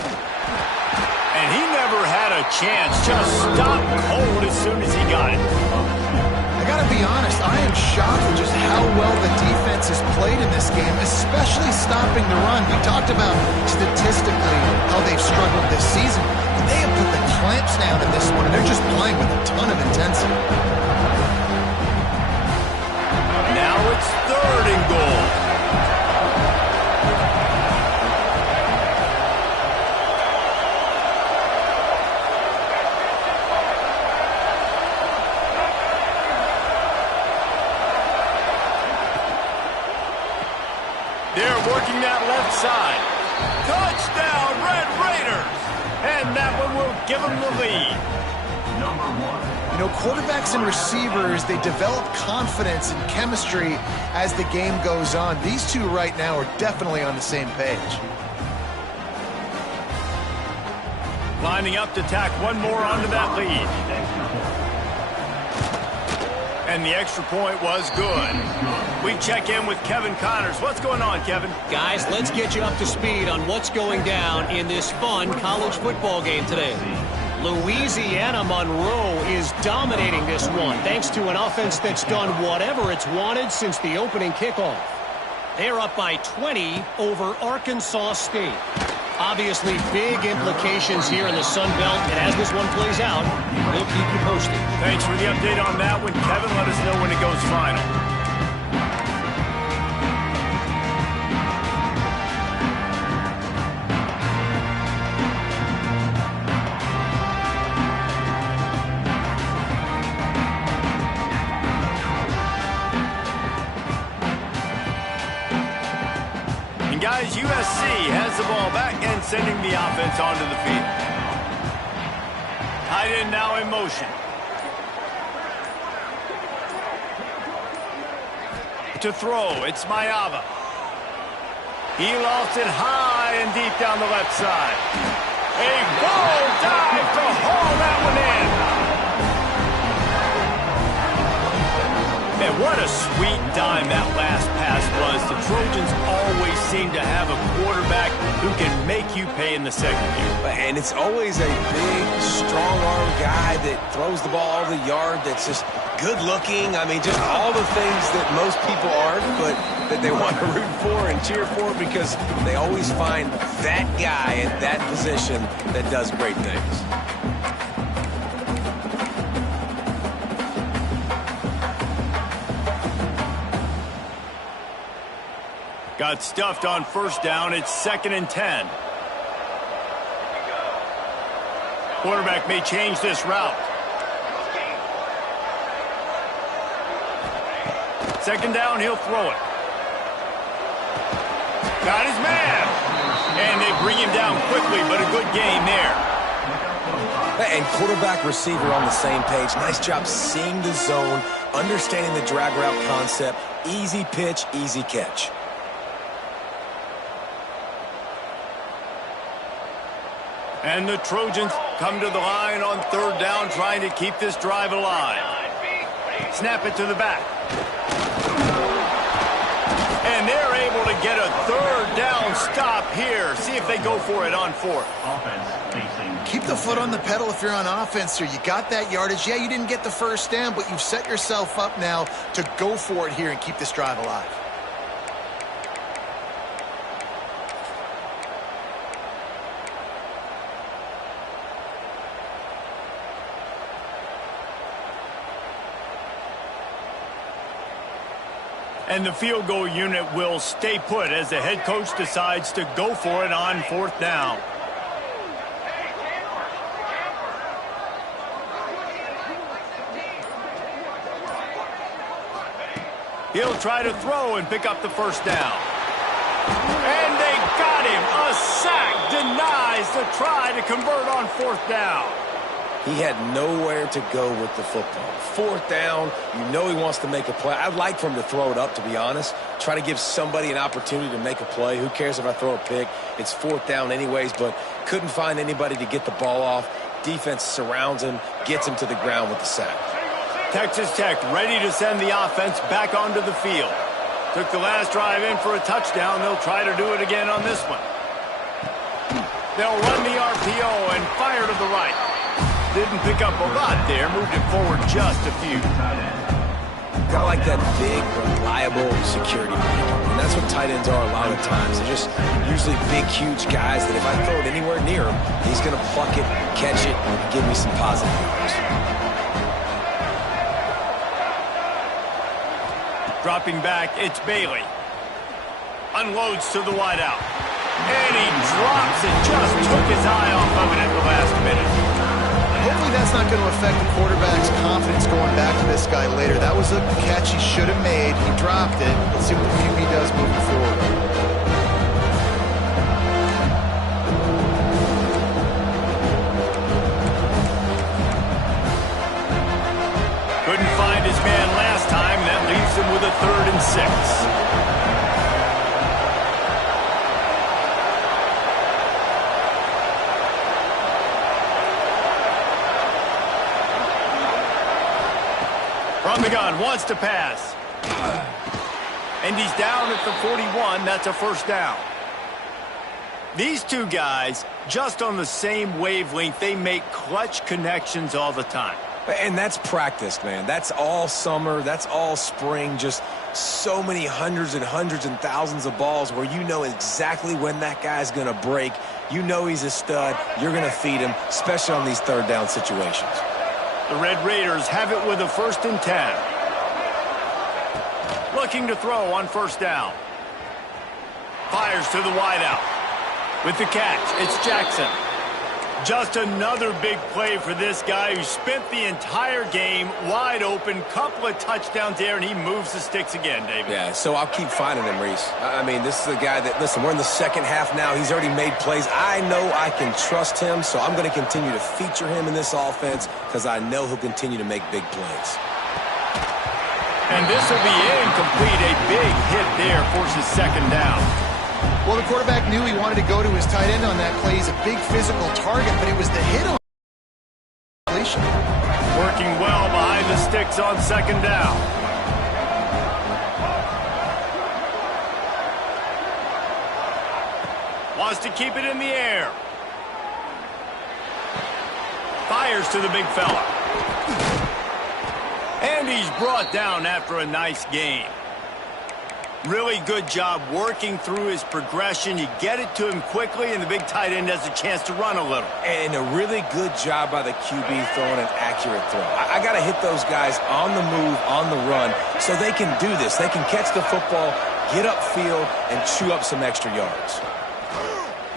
And he never had a chance. Just stopped cold as soon as he got it. I gotta be honest, I am shocked at just how well the defense has played in this game, especially stopping the run. We talked about statistically how they've struggled this season, but they have put the clamps down in this one, and they're just playing with a ton of intensity. Now it's 3rd and goal. They're working that left side. Touchdown, Red Raiders! And that one will give them the lead. Number 1. You know, quarterbacks and receivers, they develop confidence and chemistry as the game goes on. These two right now are definitely on the same page. Lining up to tack one more onto that lead. And the extra point was good. We check in with Kevin Connors. What's going on, Kevin? Guys, let's get you up to speed on what's going down in this fun college football game today. Louisiana Monroe is dominating this one thanks to an offense that's done whatever it's wanted since the opening kickoff. They're up by 20 over Arkansas State. Obviously, big implications here in the Sun Belt, and as this one plays out, we'll keep you posted. Thanks for the update on that one, Kevin. Let us know when it goes final. Guys, USC has the ball back and sending the offense onto the field. Tight end now in motion. To throw, it's Mayava. He lost it high and deep down the left side. A ball dive to haul that one in. And what a sweet dime that last pass was. The Trojans always seem to have a quarterback who can make you pay in the second year. And it's always a big, strong-arm guy that throws the ball all the yard, that's just good-looking. I mean, just all the things that most people aren't, but that they want to root for and cheer for because they always find that guy at that position that does great things. Got stuffed on first down. It's 2nd and 10. Quarterback may change this route. 2nd down, he'll throw it. Got his man. And they bring him down quickly, but a good game there. And quarterback receiver on the same page. Nice job seeing the zone, understanding the drag route concept. Easy pitch, easy catch. And the Trojans come to the line on 3rd down, trying to keep this drive alive. Snap it to the back. And they're able to get a 3rd down stop here. See if they go for it on 4th. Keep the foot on the pedal if you're on offense here. You got that yardage. Yeah, you didn't get the first down, but you've set yourself up now to go for it here and keep this drive alive. And the field goal unit will stay put as the head coach decides to go for it on 4th down. He'll try to throw and pick up the first down. And they got him. A sack denies the try to convert on 4th down. He had nowhere to go with the football. 4th down, you know he wants to make a play. I'd like for him to throw it up, to be honest. Try to give somebody an opportunity to make a play. Who cares if I throw a pick? It's 4th down anyways, but couldn't find anybody to get the ball off. Defense surrounds him, gets him to the ground with the sack. Texas Tech ready to send the offense back onto the field. Took the last drive in for a touchdown. They'll try to do it again on this one. They'll run the RPO and fire to the right. Didn't pick up a lot there. Moved it forward just a few. Got like that big, reliable security blanket. And that's what tight ends are a lot of times. They're just usually big, huge guys that if I throw it anywhere near him, he's going to pluck it, catch it, and give me some positive yards. Dropping back, it's Bailey. Unloads to the wideout. And he drops it. Just took his eye off of it at the last minute. Hopefully that's not going to affect the quarterback's confidence going back to this guy later. That was a catch he should have made. He dropped it. Let's see what the QB does moving forward. Couldn't find his man last time. That leaves him with a 3rd and 6. From the gun, wants to pass. And he's down at the 41. That's a 1st down. These two guys, just on the same wavelength, they make clutch connections all the time. And that's practiced, man. That's all summer. That's all spring. Just so many hundreds and thousands of balls where you know exactly when that guy's going to break. You know he's a stud. You're going to feed him, especially on these 3rd down situations. The Red Raiders have it with a 1st and 10. Looking to throw on 1st down. Fires to the wideout. With the catch, it's Jackson. Just another big play for this guy who spent the entire game wide open. Couple of touchdowns there, and he moves the sticks again, David. Yeah, so I'll keep finding him, Reese. I mean, this is a guy that, listen, we're in the 2nd half now. He's already made plays. I know I can trust him, so I'm going to continue to feature him in this offense because I know he'll continue to make big plays. And this will be incomplete. A big hit there forces 2nd down. Well, the quarterback knew he wanted to go to his tight end on that play. He's a big physical target, but it was the hit on completion. Working well behind the sticks on 2nd down. Wants to keep it in the air. Fires to the big fella. And he's brought down after a nice gain. Really good job working through his progression. You get it to him quickly, and the big tight end has a chance to run a little. And a really good job by the QB throwing an accurate throw. I got to hit those guys on the move, on the run, so they can do this. They can catch the football, get upfield, and chew up some extra yards.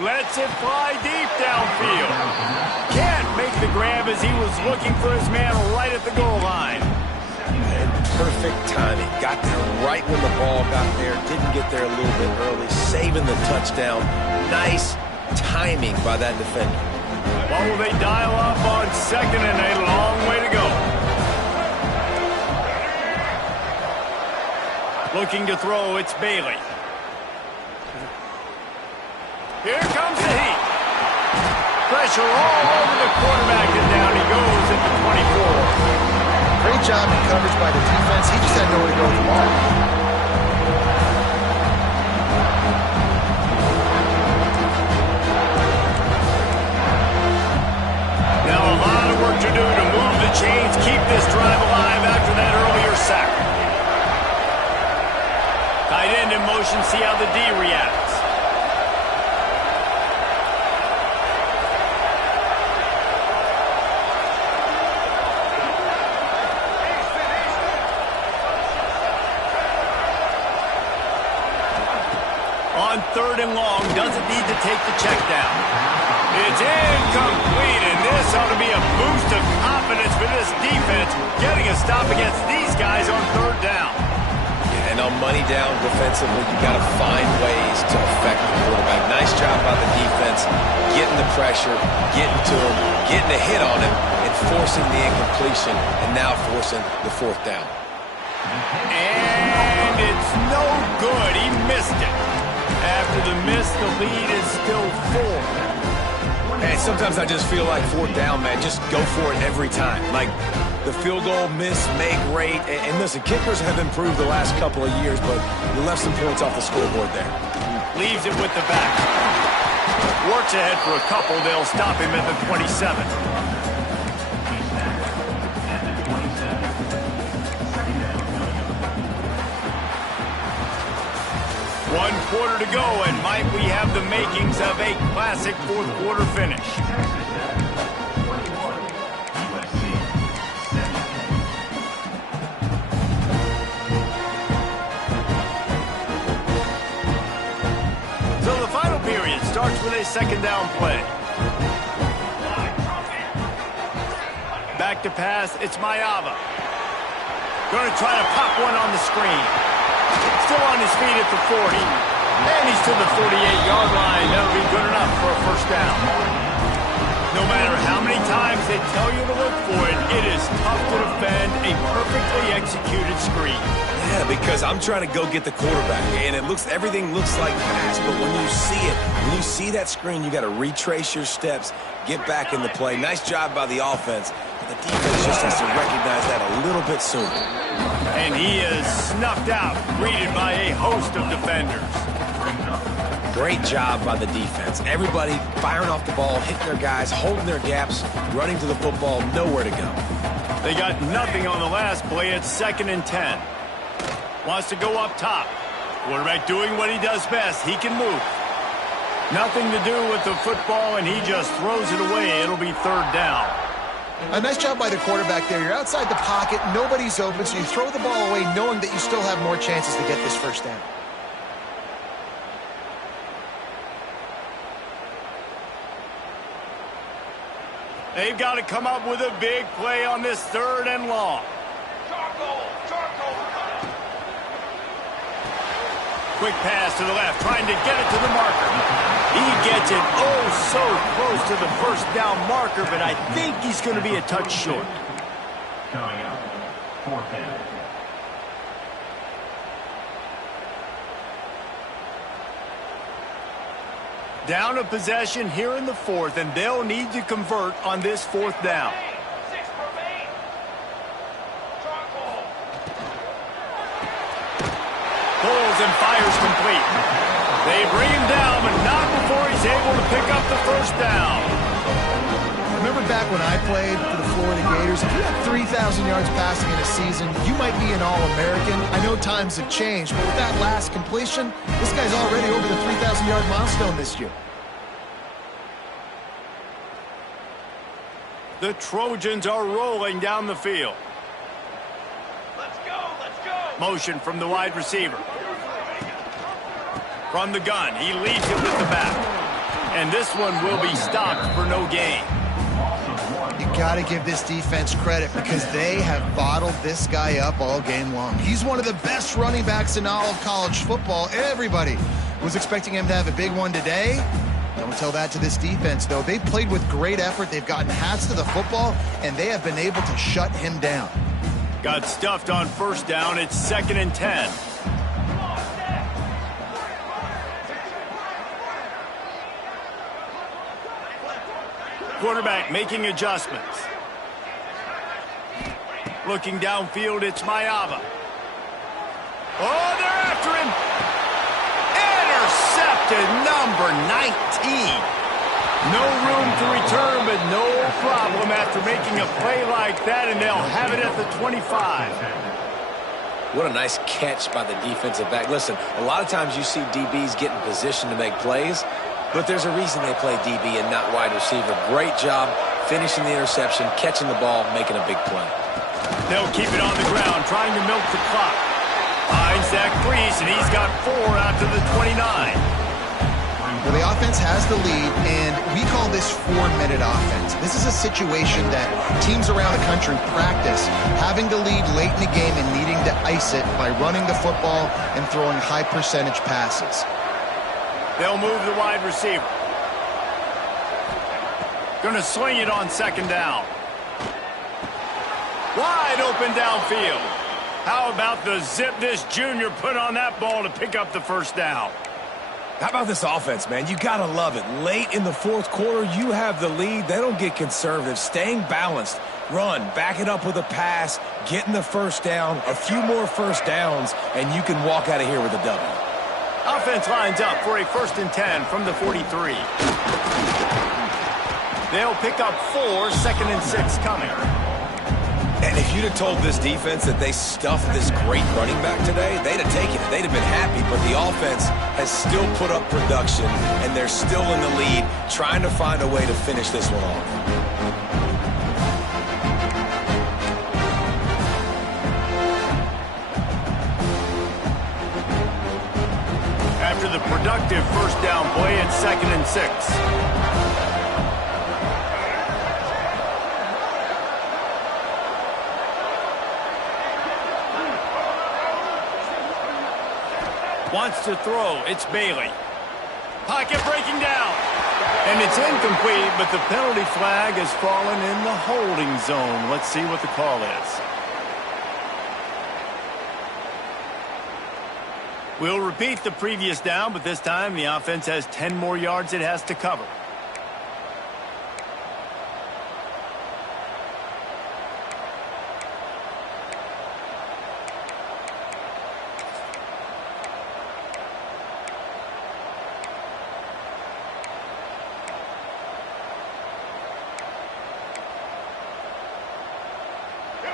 Lets it fly deep downfield. Can't make the grab as he was looking for his man right at the goal line. And perfect timing. Got there right when the ball got there. Didn't get there a little bit early. Saving the touchdown. Nice timing by that defender. What will they dial up on 2nd and a long way to go? Looking to throw, it's Bailey. Here comes the heat. Pressure all over the quarterback, and down he goes at the 24. Great job in coverage by the defense. He just had nowhere to go with the ball. Now a lot of work to do to move the chains, keep this drive alive after that earlier sack. Tight end in motion, see how the D reacts. On 3rd and long, doesn't need to take the check down. It's incomplete, and this ought to be a boost of confidence for this defense, getting a stop against these guys on 3rd down. Yeah, and on money down defensively, you got to find ways to affect the quarterback. Nice job by the defense, getting the pressure, getting to him, getting a hit on him, and forcing the incompletion, and now forcing the 4th down. And it's no good. He missed it. After the miss, the lead is still 4. Hey, sometimes I just feel like fourth down, man. Just go for it every time. Like the field goal miss, make rate. And listen, kickers have improved the last couple of years, but you left some points off the scoreboard there. Leaves it with the back. Works ahead for a couple. They'll stop him at the 27. One quarter to go, and might we have the makings of a classic fourth quarter finish. So the final period starts with a second down play. Back to pass, it's Mayava. Going to try to pop one on the screen. Still on his feet at the 40. And he's to the 48-yard line. That'll be good enough for a first down. No matter how many times they tell you to look for it, it is tough to defend a perfectly executed screen. Yeah, because I'm trying to go get the quarterback, and everything looks like pass, but when you see it, when you see that screen, you got to retrace your steps, get back in the play. Nice job by the offense, but the defense just has to recognize that a little bit sooner. And he is snuffed out, greeted by a host of defenders. Great job by the defense. Everybody firing off the ball, hitting their guys, holding their gaps, running to the football, nowhere to go. They got nothing on the last play. It's 2nd and 10. Wants to go up top. Quarterback doing what he does best. He can move. Nothing to do with the football, and he just throws it away. It'll be 3rd down. A nice job by the quarterback there. You're outside the pocket. Nobody's open, so you throw the ball away knowing that you still have more chances to get this first down. They've got to come up with a big play on this 3rd and long. Quick pass to the left, trying to get it to the marker. He gets it so close to the first down marker, but I think he's going to be a touch short. Coming up, 4th down. Down a possession here in the 4th, and they'll need to convert on this 4th down. Pulls and fires complete. They bring him down, but not before he's able to pick up the first down. Remember back when I played for the Florida Gators, if you had 3,000 yards passing in a season, you might be an All-American. I know times have changed, but with that last completion, this guy's already over the 3,000-yard milestone this year. The Trojans are rolling down the field. Let's go, let's go. Motion from the wide receiver. From the gun, he leads it with the back. And this one will be stopped for no gain. You got to give this defense credit because they have bottled this guy up all game long. He's one of the best running backs in all of college football. Everybody was expecting him to have a big one today. Don't tell that to this defense, though. They played with great effort. They've gotten hats to the football, and they have been able to shut him down. Got stuffed on first down. It's 2nd and 10. Quarterback making adjustments. Looking downfield, it's Mayava. Oh, they're after him. Intercepted, number 19. No room to return, but no problem after making a play like that, and they'll have it at the 25. What a nice catch by the defensive back. Listen, a lot of times you see DBs get in position to make plays, but there's a reason they play DB and not wide receiver. Great job finishing the interception, catching the ball, making a big play. They'll keep it on the ground, trying to milk the clock. Finds Zach Brees, and he's got 4 out to the 29. Well, the offense has the lead, and we call this 4-minute offense. This is a situation that teams around the country practice, having the lead late in the game and needing to ice it by running the football and throwing high-percentage passes. They'll move the wide receiver. Going to swing it on 2nd down. Wide open downfield. How about the zip this junior put on that ball to pick up the first down? How about this offense, man? You got to love it. Late in the fourth quarter, you have the lead. They don't get conservative. Staying balanced. Run, back it up with a pass, getting the first down, a few more first downs, and you can walk out of here with a W. Offense lines up for a 1st and 10 from the 43. They'll pick up 4, 2nd and 6 coming. And if you'd have told this defense that they stuffed this great running back today, they'd have taken it. They'd have been happy, but the offense has still put up production, and they're still in the lead, trying to find a way to finish this one off. After the productive first down play, it's 2nd and 6. Wants to throw. It's Bailey. Pocket breaking down. And it's incomplete, but the penalty flag has fallen in the holding zone. Let's see what the call is. We'll repeat the previous down, but this time the offense has 10 more yards it has to cover.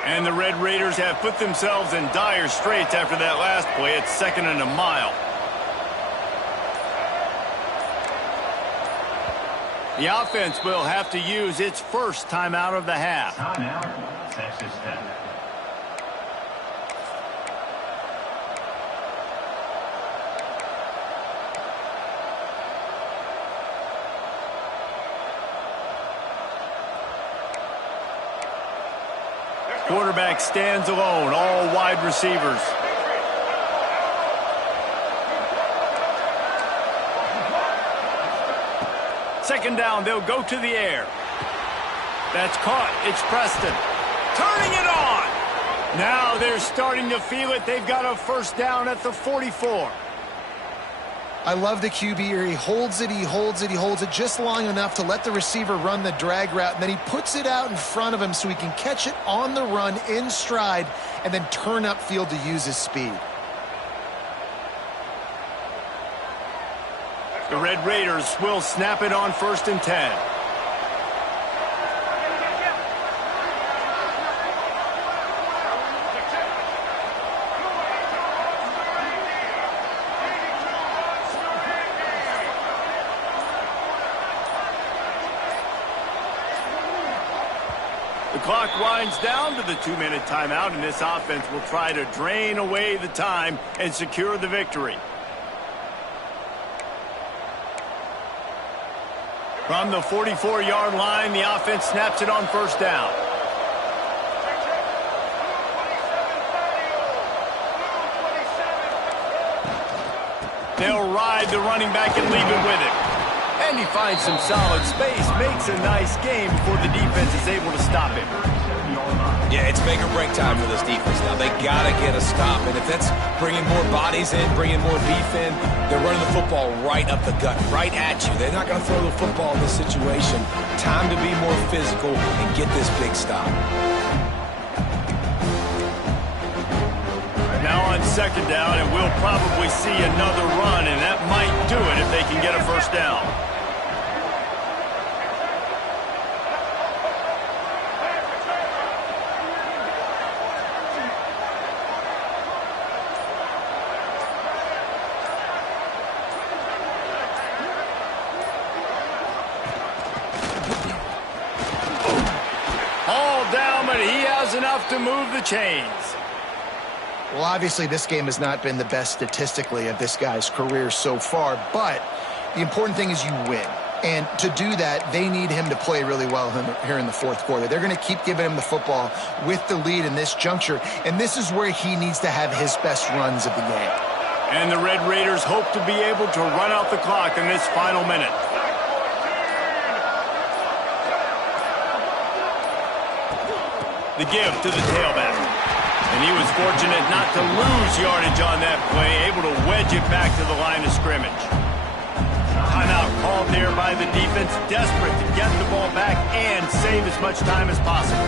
And the Red Raiders have put themselves in dire straits after that last play. It's 2nd and a mile. The offense will have to use its first timeout of the half. Timeout, Texas Tech. Quarterback stands alone, all wide receivers. Second down, they'll go to the air. That's caught. It's Preston. Turning it on. Now they're starting to feel it. They've got a first down at the 44. I love the QB here. He holds it, he holds it, he holds it just long enough to let the receiver run the drag route, and then he puts it out in front of him so he can catch it on the run in stride and then turn upfield to use his speed. The Red Raiders will snap it on 1st and 10. The clock winds down to the 2-minute timeout, and this offense will try to drain away the time and secure the victory. From the 44-yard line, the offense snaps it on 1st down. They'll ride the running back and leave it with him. And he finds some solid space, makes a nice game before the defense is able to stop him. Yeah, it's make or break time for this defense now. They got to get a stop, and if that's bringing more bodies in, bringing more beef in, they're running the football right up the gut, right at you. They're not going to throw the football in this situation. Time to be more physical and get this big stop. Now on 2nd down, and we'll probably see another run, and that might do it if they can get a first down. Enough to move the chains. Well, obviously, this game has not been the best statistically of this guy's career so far, but the important thing is you win. And to do that, they need him to play really well here in the 4th quarter. They're going to keep giving him the football with the lead in this juncture, and this is where he needs to have his best runs of the game. And the Red Raiders hope to be able to run out the clock in this final minute. The give to the tailback. And he was fortunate not to lose yardage on that play, able to wedge it back to the line of scrimmage. Timeout called there by the defense, desperate to get the ball back and save as much time as possible.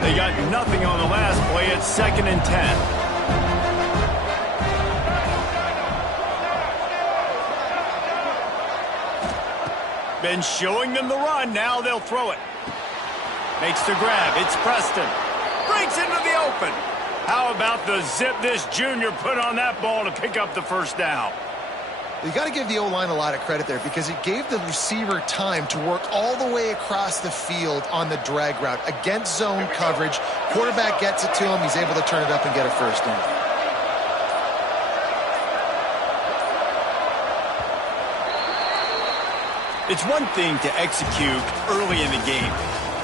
They got nothing on the last play. It's 2nd and 10. Been showing them the run. Now they'll throw it. Makes the grab. It's Preston. Breaks into the open. How about the zip this junior put on that ball to pick up the first down? You got to give the O-line a lot of credit there because it gave the receiver time to work all the way across the field on the drag route against zone coverage. Quarterback gets it to him. He's able to turn it up and get a first down. It's one thing to execute early in the game.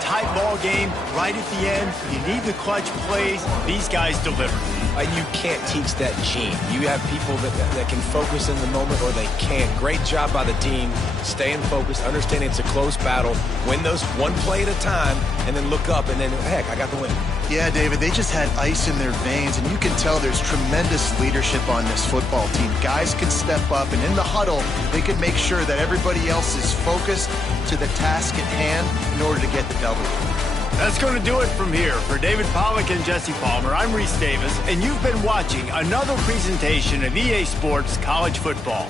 Tight ball game, right at the end, you need the clutch plays. These guys deliver. And you can't teach that gene. You have people that can focus in the moment or they can't. Great job by the team, staying focused, understanding it's a close battle, win those one play at a time, and then look up and then, heck, I got the win. Yeah, David, they just had ice in their veins, and you can tell there's tremendous leadership on this football team. Guys can step up, and in the huddle, they can make sure that everybody else is focused to the task at hand in order to get the W. That's going to do it from here. For David Pollack and Jesse Palmer, I'm Reese Davis, and you've been watching another presentation of EA Sports College Football.